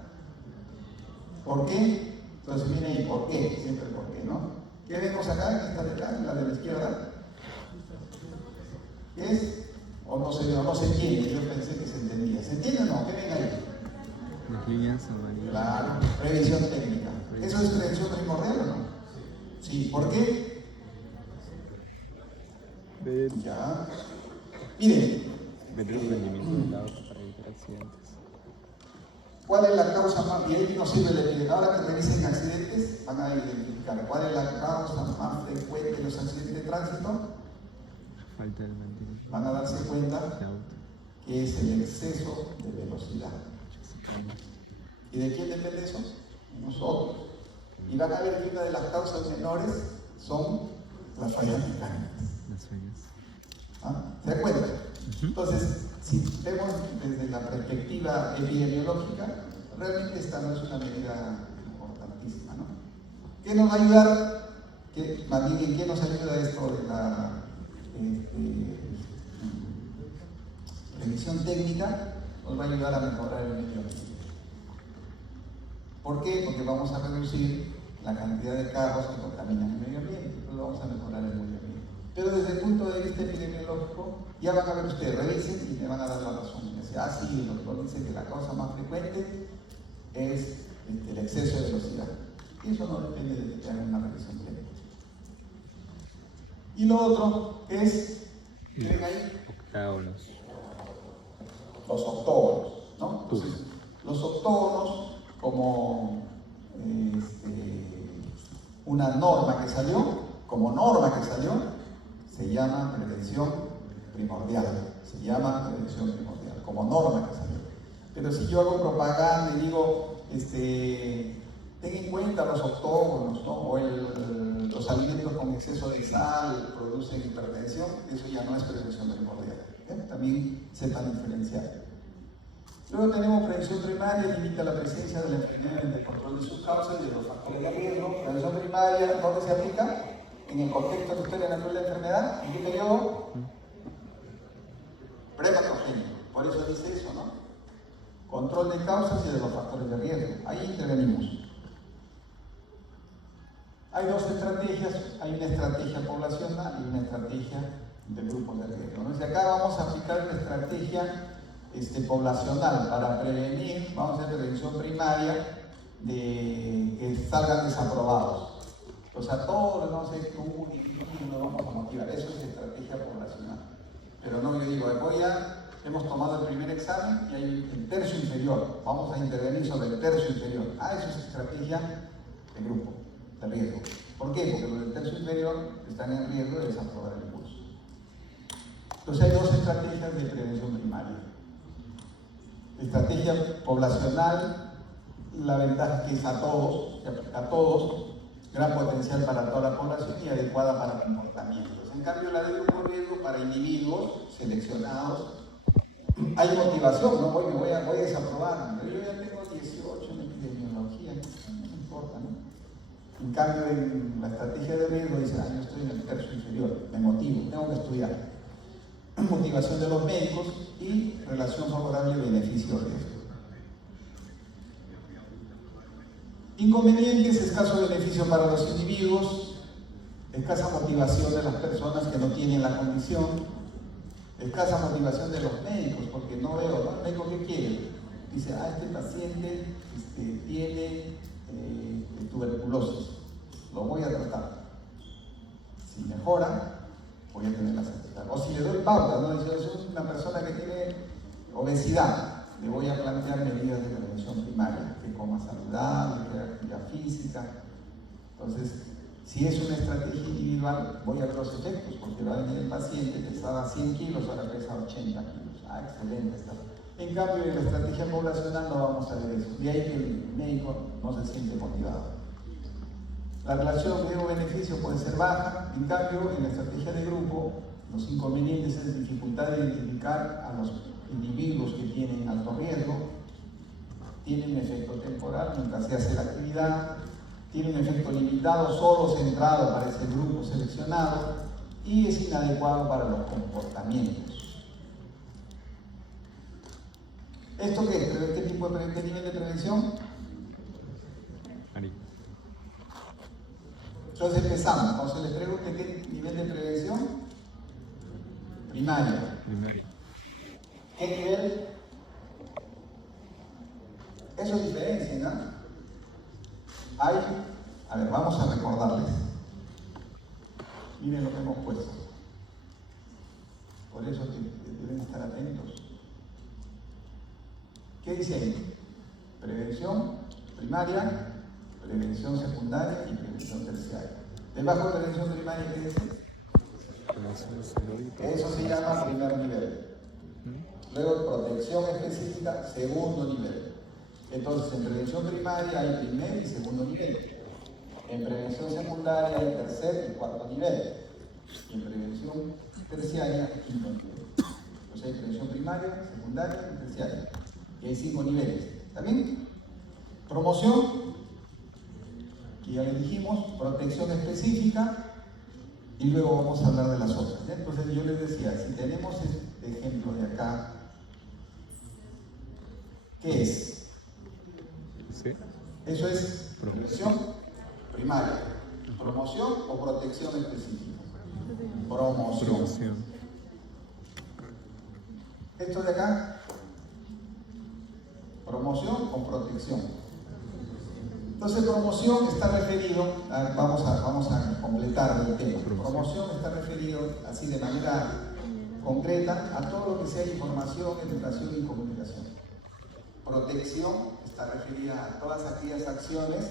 ¿Por qué? Entonces viene ahí, ¿por qué? Siempre ¿por qué?, ¿no? ¿Qué vemos acá? ¿Qué está acá? La de la izquierda. ¿Qué es? O no se ve, o no se entiende. Yo pensé que se entendía. ¿Se entiende o no? ¿Qué ven ahí? Las líneas amarillas. Claro, previsión técnica. ¿Eso es prevención primordial o no? Sí, ¿por qué? Ya. Miren. Ver el rendimiento del auto para evitar accidentes. ¿Cuál es la causa más? Y ahí no sirve el epidemiólogo. Ahora que revisen accidentes, van a identificar cuál es la causa más frecuente de los accidentes de tránsito. Falta de mantenimiento. Van a darse cuenta que es el exceso de velocidad. ¿Y de quién depende eso? De nosotros. Y van a ver que una de las causas menores son las fallas mecánicas. Las fallas. ¿Se dan cuenta? Entonces, si vemos desde la perspectiva epidemiológica, realmente esta no es una medida importantísima, ¿no? ¿Qué nos va a ayudar? ¿En qué nos ayuda esto de la revisión técnica? Nos va a ayudar a mejorar el medio ambiente. ¿Por qué? Porque vamos a reducir la cantidad de carros que contaminan el medio ambiente, entonces vamos a mejorar el medio ambiente. Pero desde el punto de vista epidemiológico, ya van a ver ustedes, revisen y me van a dar la razón. Sí, el doctor dice que la causa más frecuente es el exceso de velocidad. Y eso no depende de que hagan una revisión técnica. Y lo otro es, ¿ven ahí? Octágonos. Los octógonos, ¿no? Entonces, los octógonos, como una norma que salió, se llama prevención primordial. Como norma que salió. Pero si yo hago propaganda y digo, ten en cuenta los octógonos, ¿no? O los alimentos con exceso de sal producen hipertensión, eso ya no es prevención primordial. También sepan diferenciar. Luego tenemos prevención primaria, limita la presencia de la enfermedad en el control de sus causas y de los factores de riesgo. Prevención primaria, ¿dónde se aplica? En el contexto de historia natural de la enfermedad. ¿En qué periodo? Prepatogénico. Por eso dice eso, ¿no? Control de causas y de los factores de riesgo. Ahí intervenimos. Hay dos estrategias. Hay una estrategia poblacional y una estrategia de grupos de riesgo. Entonces acá vamos a aplicar una estrategia poblacional para prevenir, vamos a hacer prevención primaria de que salgan desaprobados. O sea, todos los vamos a ir y nos vamos a motivar. Eso es estrategia poblacional. Pero no, yo digo, hemos tomado el primer examen y hay el tercio inferior. Vamos a intervenir sobre el tercio inferior. Eso es estrategia de grupo, de riesgo. ¿Por qué? Porque los del tercio inferior están en riesgo de desaprobar el curso. Entonces hay dos estrategias de prevención primaria. Estrategia poblacional, la ventaja es que es a todos, se aplica a todos, gran potencial para toda la población y adecuada para comportamientos. En cambio, la de grupo riesgo para individuos seleccionados, hay motivación, no voy a desaprobar, pero yo ya tengo 18 en epidemiología, no me importa, ¿no? En cambio, en la estrategia de riesgo dice, yo estoy en el tercio inferior, me motivo, tengo que estudiar. Motivación de los médicos y relación favorable beneficio-riesgo. Inconvenientes: escaso beneficio para los individuos, escasa motivación de las personas que no tienen la condición, escasa motivación de los médicos, porque no veo, ¿no? ¿El médico qué quiere? Dice, este paciente tiene tuberculosis, lo voy a tratar. Si mejora, voy a tener la certeza. O si le doy pauta, ¿no? Si es una persona que tiene obesidad, le voy a plantear medidas de prevención primaria, que coma saludable, que haga actividad física. Entonces, si es una estrategia individual, voy a ver los efectos, porque va a venir el paciente, pesaba 100 kilos, ahora pesa 80 kilos. Excelente está. En cambio, en la estrategia poblacional no vamos a ver eso. De ahí que el médico no se siente motivado. La relación riesgo-beneficio puede ser baja, en cambio, en la estrategia de grupo, los inconvenientes es dificultad de identificar a los individuos que tienen alto riesgo, tienen efecto temporal mientras se hace la actividad, tiene un efecto limitado, solo centrado para ese grupo seleccionado y es inadecuado para los comportamientos. ¿Esto qué es? ¿Qué tipo de nivel de prevención? Entonces empezamos. Cuando se les pregunte qué nivel de prevención, primaria. ¿Qué nivel? Eso es diferencia, ¿no? A ver, vamos a recordarles. Miren lo que hemos puesto. Por eso deben estar atentos. ¿Qué dice ahí? Prevención primaria, prevención secundaria y prevención terciaria. Debajo de prevención primaria, ¿qué dice? Eso se llama primer nivel. Luego, protección específica, segundo nivel. Entonces, en prevención primaria hay primer y segundo nivel. En prevención secundaria hay tercer y cuarto nivel. Y en prevención terciaria, quinto nivel. Entonces, hay prevención primaria, secundaria y terciaria. Y hay 5 niveles. ¿Está bien? Promoción, que ya le dijimos, protección específica, y luego vamos a hablar de las otras. ¿Ya? Entonces yo les decía, si tenemos este ejemplo de acá, ¿qué es? Sí. Eso es prevención primaria, promoción o protección específica. Promoción. Esto de acá, promoción o protección. Entonces, promoción está referido, vamos a completar el tema. Promoción está referido, así de manera concreta, a todo lo que sea información, educación y comunicación. Protección está referida a todas aquellas acciones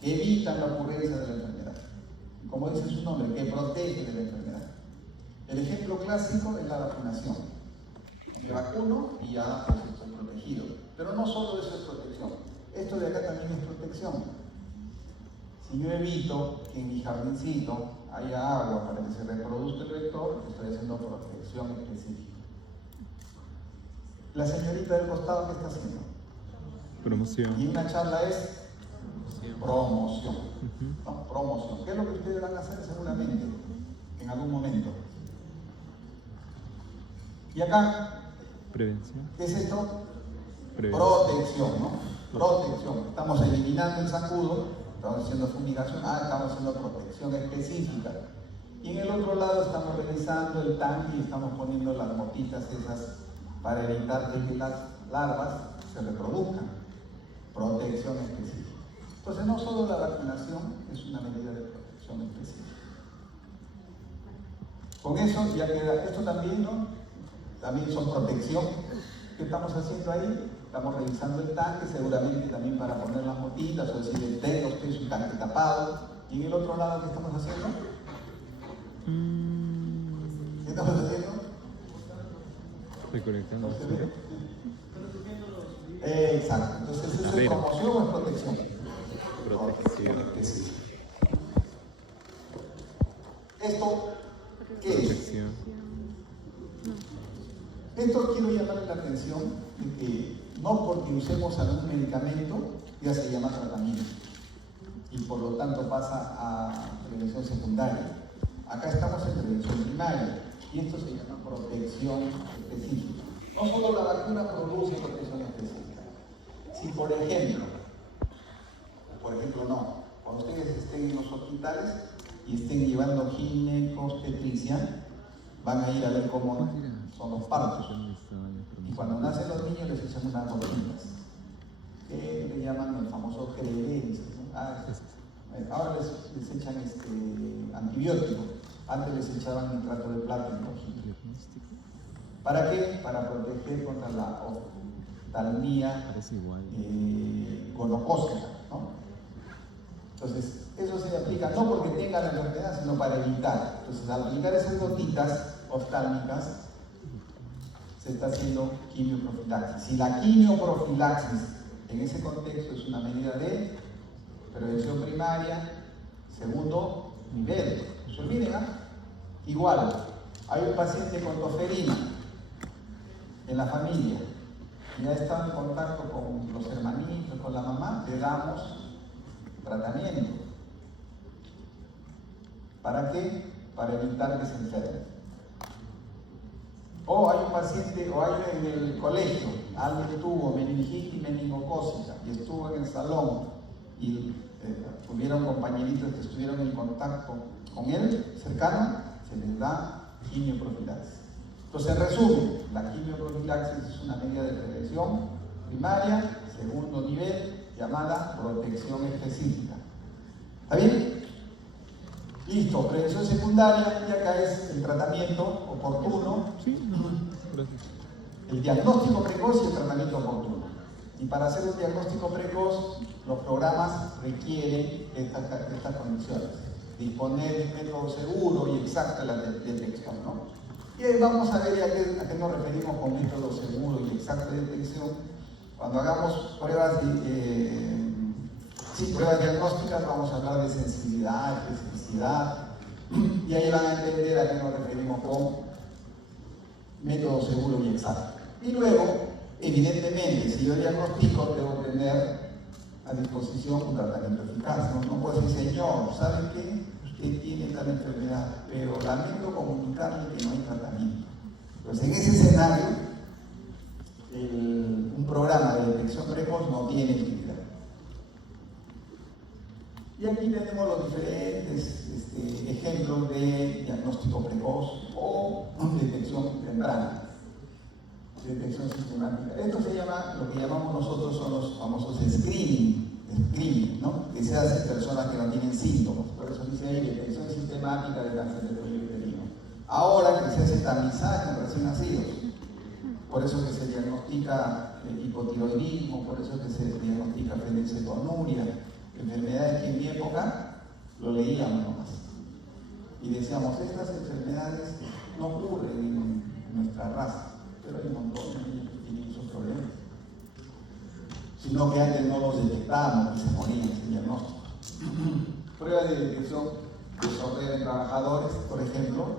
que evitan la ocurrencia de la enfermedad. Como dice su nombre, que protege de la enfermedad. El ejemplo clásico es la vacunación. Me vacuno y ya pues, estoy protegido. Pero no solo eso es protección. Esto de acá también es protección. Si yo evito que en mi jardincito haya agua para que se reproduzca el vector, estoy haciendo protección específica. La señorita del costado, ¿qué está haciendo? Promoción. Y una charla es promoción. No, promoción. ¿Qué es lo que ustedes van a hacer seguramente en algún momento? Y acá, Prevención. ¿qué es esto? Prevención. Protección, ¿no? Protección. Estamos eliminando el zancudo, estamos haciendo fumigación, estamos haciendo protección específica. Y en el otro lado estamos revisando el tanque y estamos poniendo las motitas esas para evitar que las larvas se reproduzcan. Protección específica. Entonces no solo la vacunación es una medida de protección específica. Con eso ya queda, esto también, ¿no? También son protección. ¿Qué estamos haciendo ahí? Estamos revisando el tanque, seguramente también para poner las motitas o decirle, tenga usted su tanque tapado, ¿Y en el otro lado qué estamos haciendo? ¿Qué estamos haciendo? Reconectando. ¿No se ve? Exacto. Entonces, ¿eso es promoción o es protección? Protección. Protección. ¿Esto qué es? Protección. Esto quiero llamarle la atención de que no porque usemos algún medicamento ya se llama tratamiento y por lo tanto pasa a prevención secundaria. Acá estamos en prevención primaria y esto se llama protección específica. No solo la vacuna produce protección específica. Si por ejemplo no, cuando ustedes estén en los hospitales y estén llevando ginecobstetricia, van a ir a ver cómo son los partos. Y cuando nacen los niños les echan unas gotitas, que le llaman el famoso credencias, ¿no? Ahora les echan antibiótico, antes les echaban nitrato de plata en los niños. ¿Para qué? Para proteger contra la oftalmia gonocócica, ¿no? Entonces, eso se aplica no porque tenga la enfermedad, sino para evitar. Entonces, al aplicar esas gotitas oftálmicas, se está haciendo quimioprofilaxis. Si la quimioprofilaxis en ese contexto es una medida de prevención primaria, segundo nivel, no se olviden, ¿eh? Igual, hay un paciente con toferina en la familia, y ha estado en contacto con los hermanitos, con la mamá, le damos tratamiento. ¿Para qué? Para evitar que se enferme. O hay un paciente, o hay en el colegio, alguien tuvo meningitis meningocócica y estuvo en el salón y tuvieron compañeritos que estuvieron en contacto con él, cercano, se les da quimioprofilaxis. Entonces, en resumen, la quimioprofilaxis es una medida de prevención primaria, segundo nivel, llamada protección específica. ¿Está bien? Listo, prevención secundaria, y acá es el tratamiento oportuno, el diagnóstico precoz y el tratamiento oportuno. Y para hacer un diagnóstico precoz, los programas requieren estas condiciones: disponer de un método seguro y exacto de la detección, ¿no? Y ahí vamos a ver a qué nos referimos con método seguro y exacto de detección. Cuando hagamos pruebas diagnósticas, vamos a hablar de sensibilidad, especificidad, y ahí van a entender a qué nos referimos con método seguro y exacto. Y luego, evidentemente, si yo diagnostico, debo tener a disposición un tratamiento eficaz. No puedo decir, señor, ¿sabe qué? Usted tiene tal enfermedad, pero lamento comunicarle que no hay tratamiento. Entonces, en ese escenario, un programa de detección precoz no tiene utilidad. Y aquí tenemos los diferentes ejemplos de diagnóstico precoz o detección temprana, detección sistemática. Esto se llama, lo que llamamos nosotros son los famosos screening, ¿no? Que se hace en personas que no tienen síntomas. Por eso dice ahí detección sistemática de cáncer de cuello uterino. Ahora que se hace tamizaje en recién nacidos, por eso que se diagnostica hipotiroidismo, por eso que se diagnostica fenilcetonuria, enfermedades que en mi época lo leíamos nomás. Y decíamos, estas enfermedades no ocurren en nuestra raza, pero hay un montón de niños que tienen esos problemas. Sino que antes no los detectábamos y se morían sin diagnóstico. Prueba de detección de sordera en trabajadores, por ejemplo,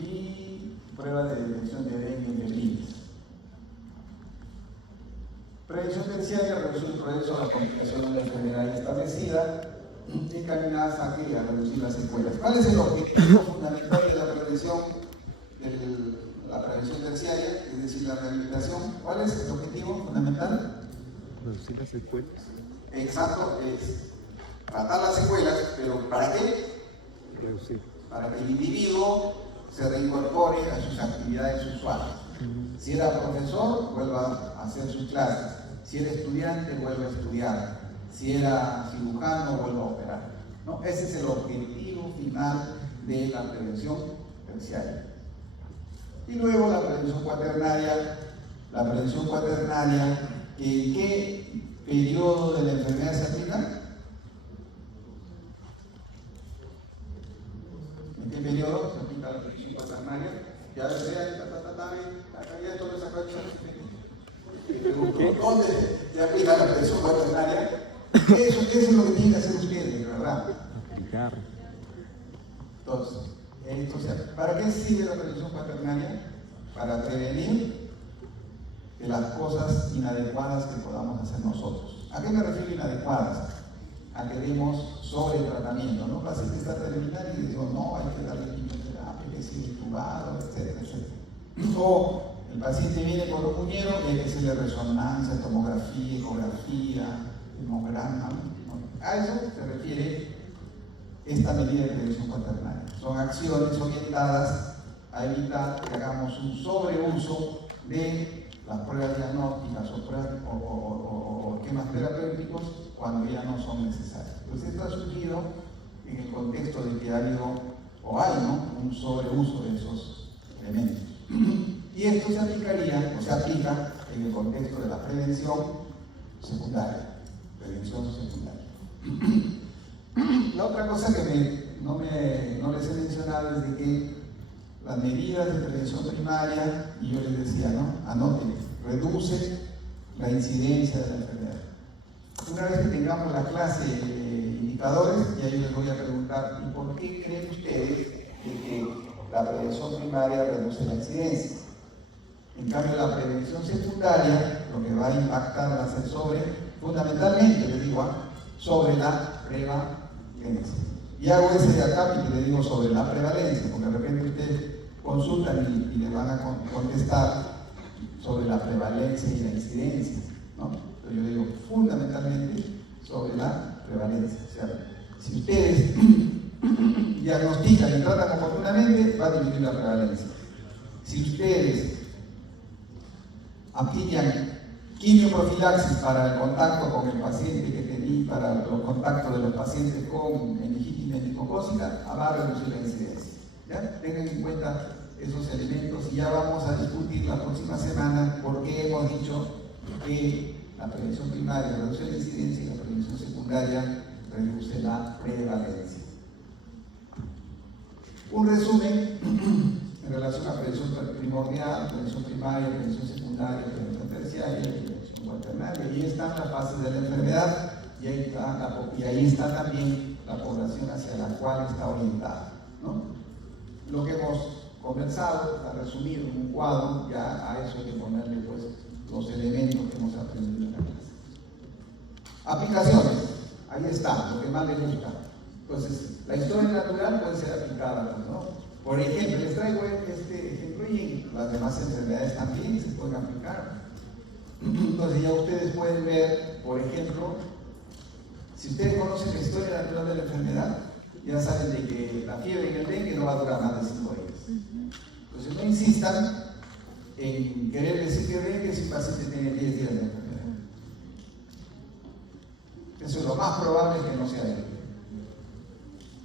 y prueba de detección de dengue en bebés. Prevención terciaria reduce el progreso de la complicación de la enfermedad establecida, encaminadas a reducir las secuelas. ¿Cuál es el objetivo fundamental de la prevención terciaria, es decir, la rehabilitación? ¿Cuál es el objetivo fundamental? Reducir las secuelas. Exacto, es tratar las secuelas, pero ¿para qué? Reducir. Para que el individuo se reincorpore a sus actividades usuales. Si era profesor, vuelva a hacer sus clases. Si era estudiante, vuelva a estudiar. Si era cirujano, vuelva a operar, ¿no? Ese es el objetivo final de la prevención terciaria. Y luego la prevención cuaternaria. La prevención cuaternaria, ¿en qué periodo de la enfermedad se aplica? aplica la prevención cuaternaria. Eso es lo que tienen que hacer ustedes, ¿verdad? Aplicar. Entonces, ¿para qué sirve la prevención cuaternaria? Para prevenir de las cosas inadecuadas que podamos hacer nosotros. ¿A qué me refiero inadecuadas? A que demos sobre tratamiento, ¿no? El paciente está terminal y digo, no, hay que darle quimioterapia, que sigue intubado, etcétera, etcétera. O el paciente viene con un muñero y hay que hacerle resonancia, tomografía, ecografía, hemograma, ¿no? A eso se refiere esta medida de prevención cuaternaria. Son acciones orientadas a evitar que hagamos un sobreuso de las pruebas diagnósticas o esquemas terapéuticos cuando ya no son necesarios. Entonces esto ha surgido en el contexto de que ha habido o hay, ¿no?, un sobreuso de esos elementos. Y esto se aplicaría o se aplica en el contexto de la prevención secundaria. La otra cosa que no les he mencionado es de que las medidas de prevención primaria, y yo les decía, ¿no?, anoten, reduce la incidencia de la enfermedad. Una vez que tengamos la clase de indicadores, y ahí les voy a preguntar, ¿y por qué creen ustedes que la prevención primaria reduce la incidencia? En cambio, la prevención secundaria, lo que va a impactar va a ser fundamentalmente, les digo, sobre la prevalencia. Y hago ese de acá y le digo sobre la prevalencia, porque de repente ustedes consultan y le van a contestar sobre la prevalencia y la incidencia, ¿no? Pero yo digo fundamentalmente sobre la prevalencia. O sea, si ustedes diagnostican y tratan oportunamente, va a disminuir la prevalencia. Si ustedes aplican quimioprofilaxis para el contacto con el paciente que tenía, para los contactos de los pacientes con meningitis meningocócica, va a reducir la incidencia. ¿Ya? Tengan en cuenta esos elementos y ya vamos a discutir la próxima semana por qué hemos dicho que la prevención primaria reduce la incidencia y la prevención secundaria reduce la prevalencia. Un resumen en relación a prevención primordial, prevención primaria, prevención secundaria, prevención terciaria y prevención cuaternaria. Y ahí están las fases de la enfermedad y ahí está también la población hacia la cual está orientada, ¿no? Lo que hemos conversado está resumido en un cuadro, ya a eso hay que ponerle pues los elementos que hemos aprendido en la clase. Aplicaciones, ahí está, lo que más les gusta. Entonces, la historia natural puede ser aplicada, pues, ¿no? Por ejemplo, les traigo este ejemplo y las demás enfermedades también se pueden aplicar. Entonces ya ustedes pueden ver, por ejemplo, si ustedes conocen la historia natural de la enfermedad, ya saben de que la fiebre en el dengue no va a durar más de 5 días. Entonces no insistan en querer decir que dengue si el paciente tiene 10 días de enfermedad. Eso es lo más probable que no sea dengue.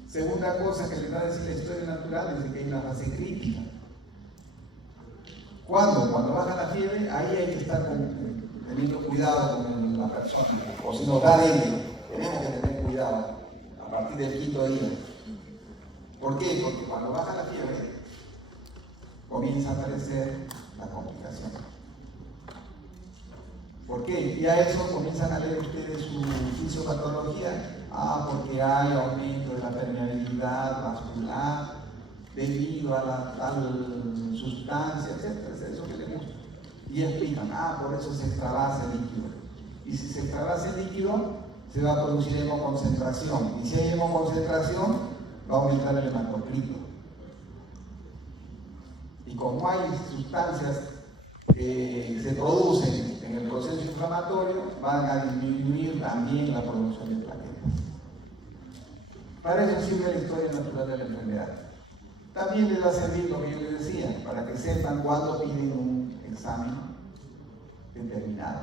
Segunda cosa que les va a decir la historia natural es de que hay una fase crítica. Cuando baja la fiebre, ahí hay que estar teniendo cuidado con la persona. O si nos da dengue, tenemos que tener cuidado a partir del 5º día. ¿Por qué? Porque cuando baja la fiebre, comienza a aparecer la complicación. ¿Por qué? Y a eso comienzan a leer ustedes su fisiopatología. Porque hay aumento de la permeabilidad vascular debido a la tal sustancia, etc. Es eso que le gusta. Y explican, por eso se extravasa el líquido. Y si se extravasa el líquido, se va a producir hemoconcentración. Y si hay hemoconcentración, va a aumentar el hematocrito. Y como hay sustancias que se producen en el proceso inflamatorio, van a disminuir también la producción de plaquetas. Para eso sirve la historia natural de la enfermedad. También les va a servir lo que yo les decía, para que sepan cuándo piden un examen determinado.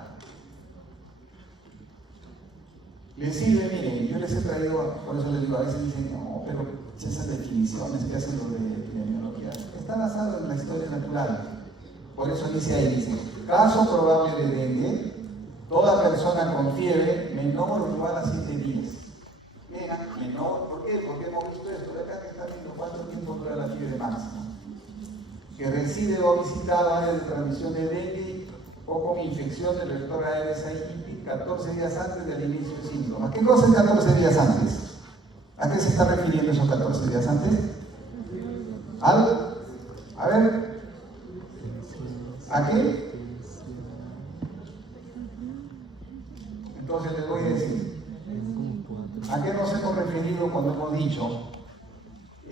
Les sirve, miren, yo les he traído, por eso les digo, a veces dicen, no, pero esas definiciones que hacen los de epidemiología, está basado en la historia natural. Por eso dice ahí, dice, caso probable de dengue, toda persona con fiebre menor o igual a 7 días. Mira, menor, ¿por qué? Porque hemos visto esto de acá que está viendo cuánto tiempo dura la fiebre máxima. Que reside o ha visitado áreas de transmisión de dengue o con infección del vector Aedes aegypti 14 días antes del inicio de síntomas. ¿Qué cosa es 14 días antes? ¿A qué se está refiriendo esos 14 días antes? ¿Algo? A ver. ¿A qué? Entonces les voy a decir. ¿A qué nos hemos referido cuando hemos dicho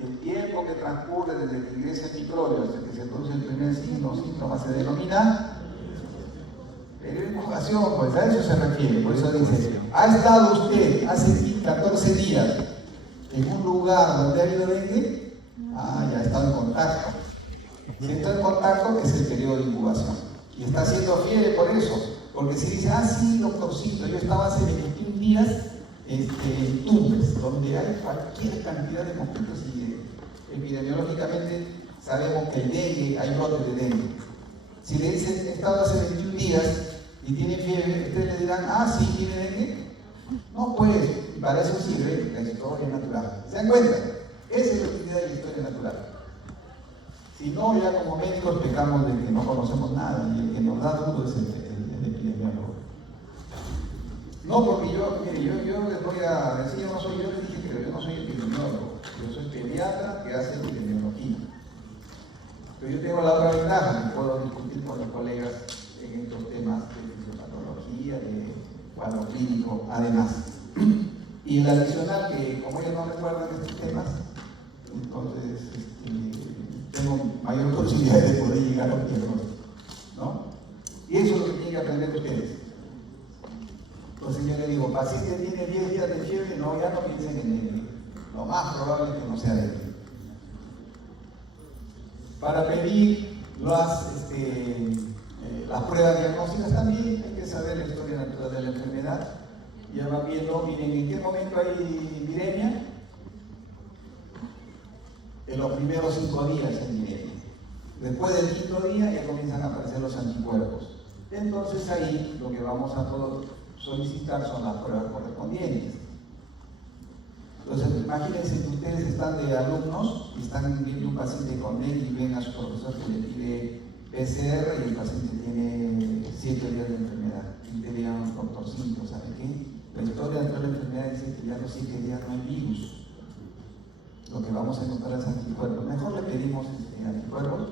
el tiempo que transcurre desde que ingresa el microbio hasta que se produce el primer síntoma se denomina periodo de incubación? Pues a eso se refiere. Por eso dice, ¿ha estado usted hace 14 días en un lugar donde ha habido dengue? Ah, ya ha estado en contacto. Si está en contacto es el periodo de incubación. Y está haciendo fiebre por eso. Porque si dice, ah, sí, doctorcito, yo estaba hace 21 días en Tumbes, donde hay cualquier cantidad de mosquitos y epidemiológicamente sabemos que el dengue, hay brotes de dengue. Si le dicen, he estado hace 21 días y tiene fiebre, ustedes le dirán, ah, sí, tiene dengue. No, pues, y para eso sirve la historia natural. ¿Se dan cuenta? Esa es la utilidad de la historia natural. Si no, ya como médicos pecamos de que no conocemos nada y el que nos da duro es el epidemiólogo. No, porque yo les voy a decir, yo les dije que yo no soy epidemiólogo, yo soy pediatra que hace epidemiología. Pero yo tengo la otra ventaja, que puedo discutir con los colegas en estos temas de fisiopatología, de cuadro clínico, además. Y el adicional, que como ellos no recuerdan estos temas, entonces tengo mayor posibilidad de poder llegar a los diagnósticos, ¿no? Y eso es lo que tienen que aprender ustedes. Entonces yo le digo, paciente tiene 10 días de fiebre, no, ya no piensen en dengue. Lo más probable es que no sea dengue. Para pedir las pruebas diagnósticas también hay que saber la historia natural de la enfermedad. Ya van viendo, miren, ¿en qué momento hay viremia? En los primeros 5 días hay viremia. Después del 5.º día ya comienzan a aparecer los anticuerpos. Entonces ahí lo que vamos a todos solicitar son las pruebas correspondientes. Entonces imagínense que ustedes están de alumnos y están viendo un paciente con dengue y ven a su profesor que le pide PCR y el paciente tiene 7 días de enfermedad. Y te digan, doctorcito, ¿sabe qué? La historia de toda la enfermedad dice que ya a los 7 días no hay virus. Lo que vamos a encontrar es anticuerpos. Mejor le pedimos anticuerpos.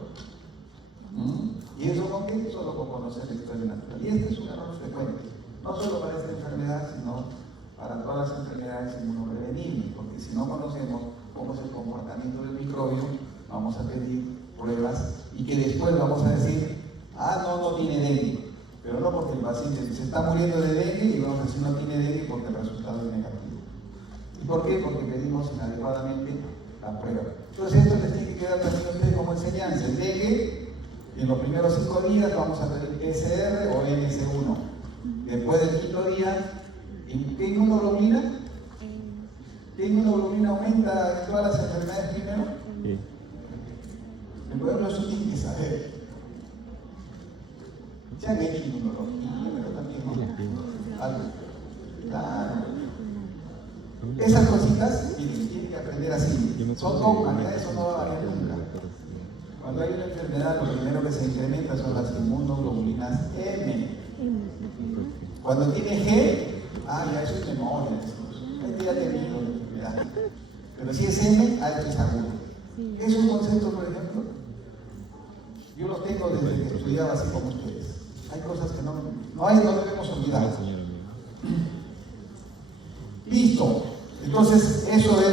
¿Y eso con qué? Solo con conocer la historia natural. Y este es un error frecuente. No solo para esta enfermedad, sino para todas las enfermedades inmunoprevenibles, porque si no conocemos cómo es el comportamiento del microbio, vamos a pedir pruebas y que después vamos a decir, ah, no tiene dengue, pero no porque el paciente se está muriendo de dengue y vamos a decir no tiene dengue porque el resultado es negativo. ¿Y por qué? Porque pedimos inadecuadamente la prueba. Entonces esto les tiene que quedar también a ustedes como enseñanza. El dengue, en los primeros 5 días vamos a pedir PCR o NS1. Después del 5.º día, ¿qué inmunoglobulina? ¿Qué inmunoglobulina aumenta en todas las enfermedades primero? Sí. El pueblo eso tiene que saber. Se han hecho inmunología, pero también no. Algo. Claro. Esas cositas, miren, tienen que aprender así. Son dogmas, eso no va a variar nunca. Cuando hay una enfermedad, lo primero que se incrementa son las inmunoglobulinas M. Cuando tiene G, ya eso es memoria. Este ya te digo, pero si es M, esto es agudo. ¿Es un concepto, por ejemplo? Yo los tengo desde que estudiaba así como ustedes. Hay cosas que no debemos olvidar. Listo. Entonces, eso es.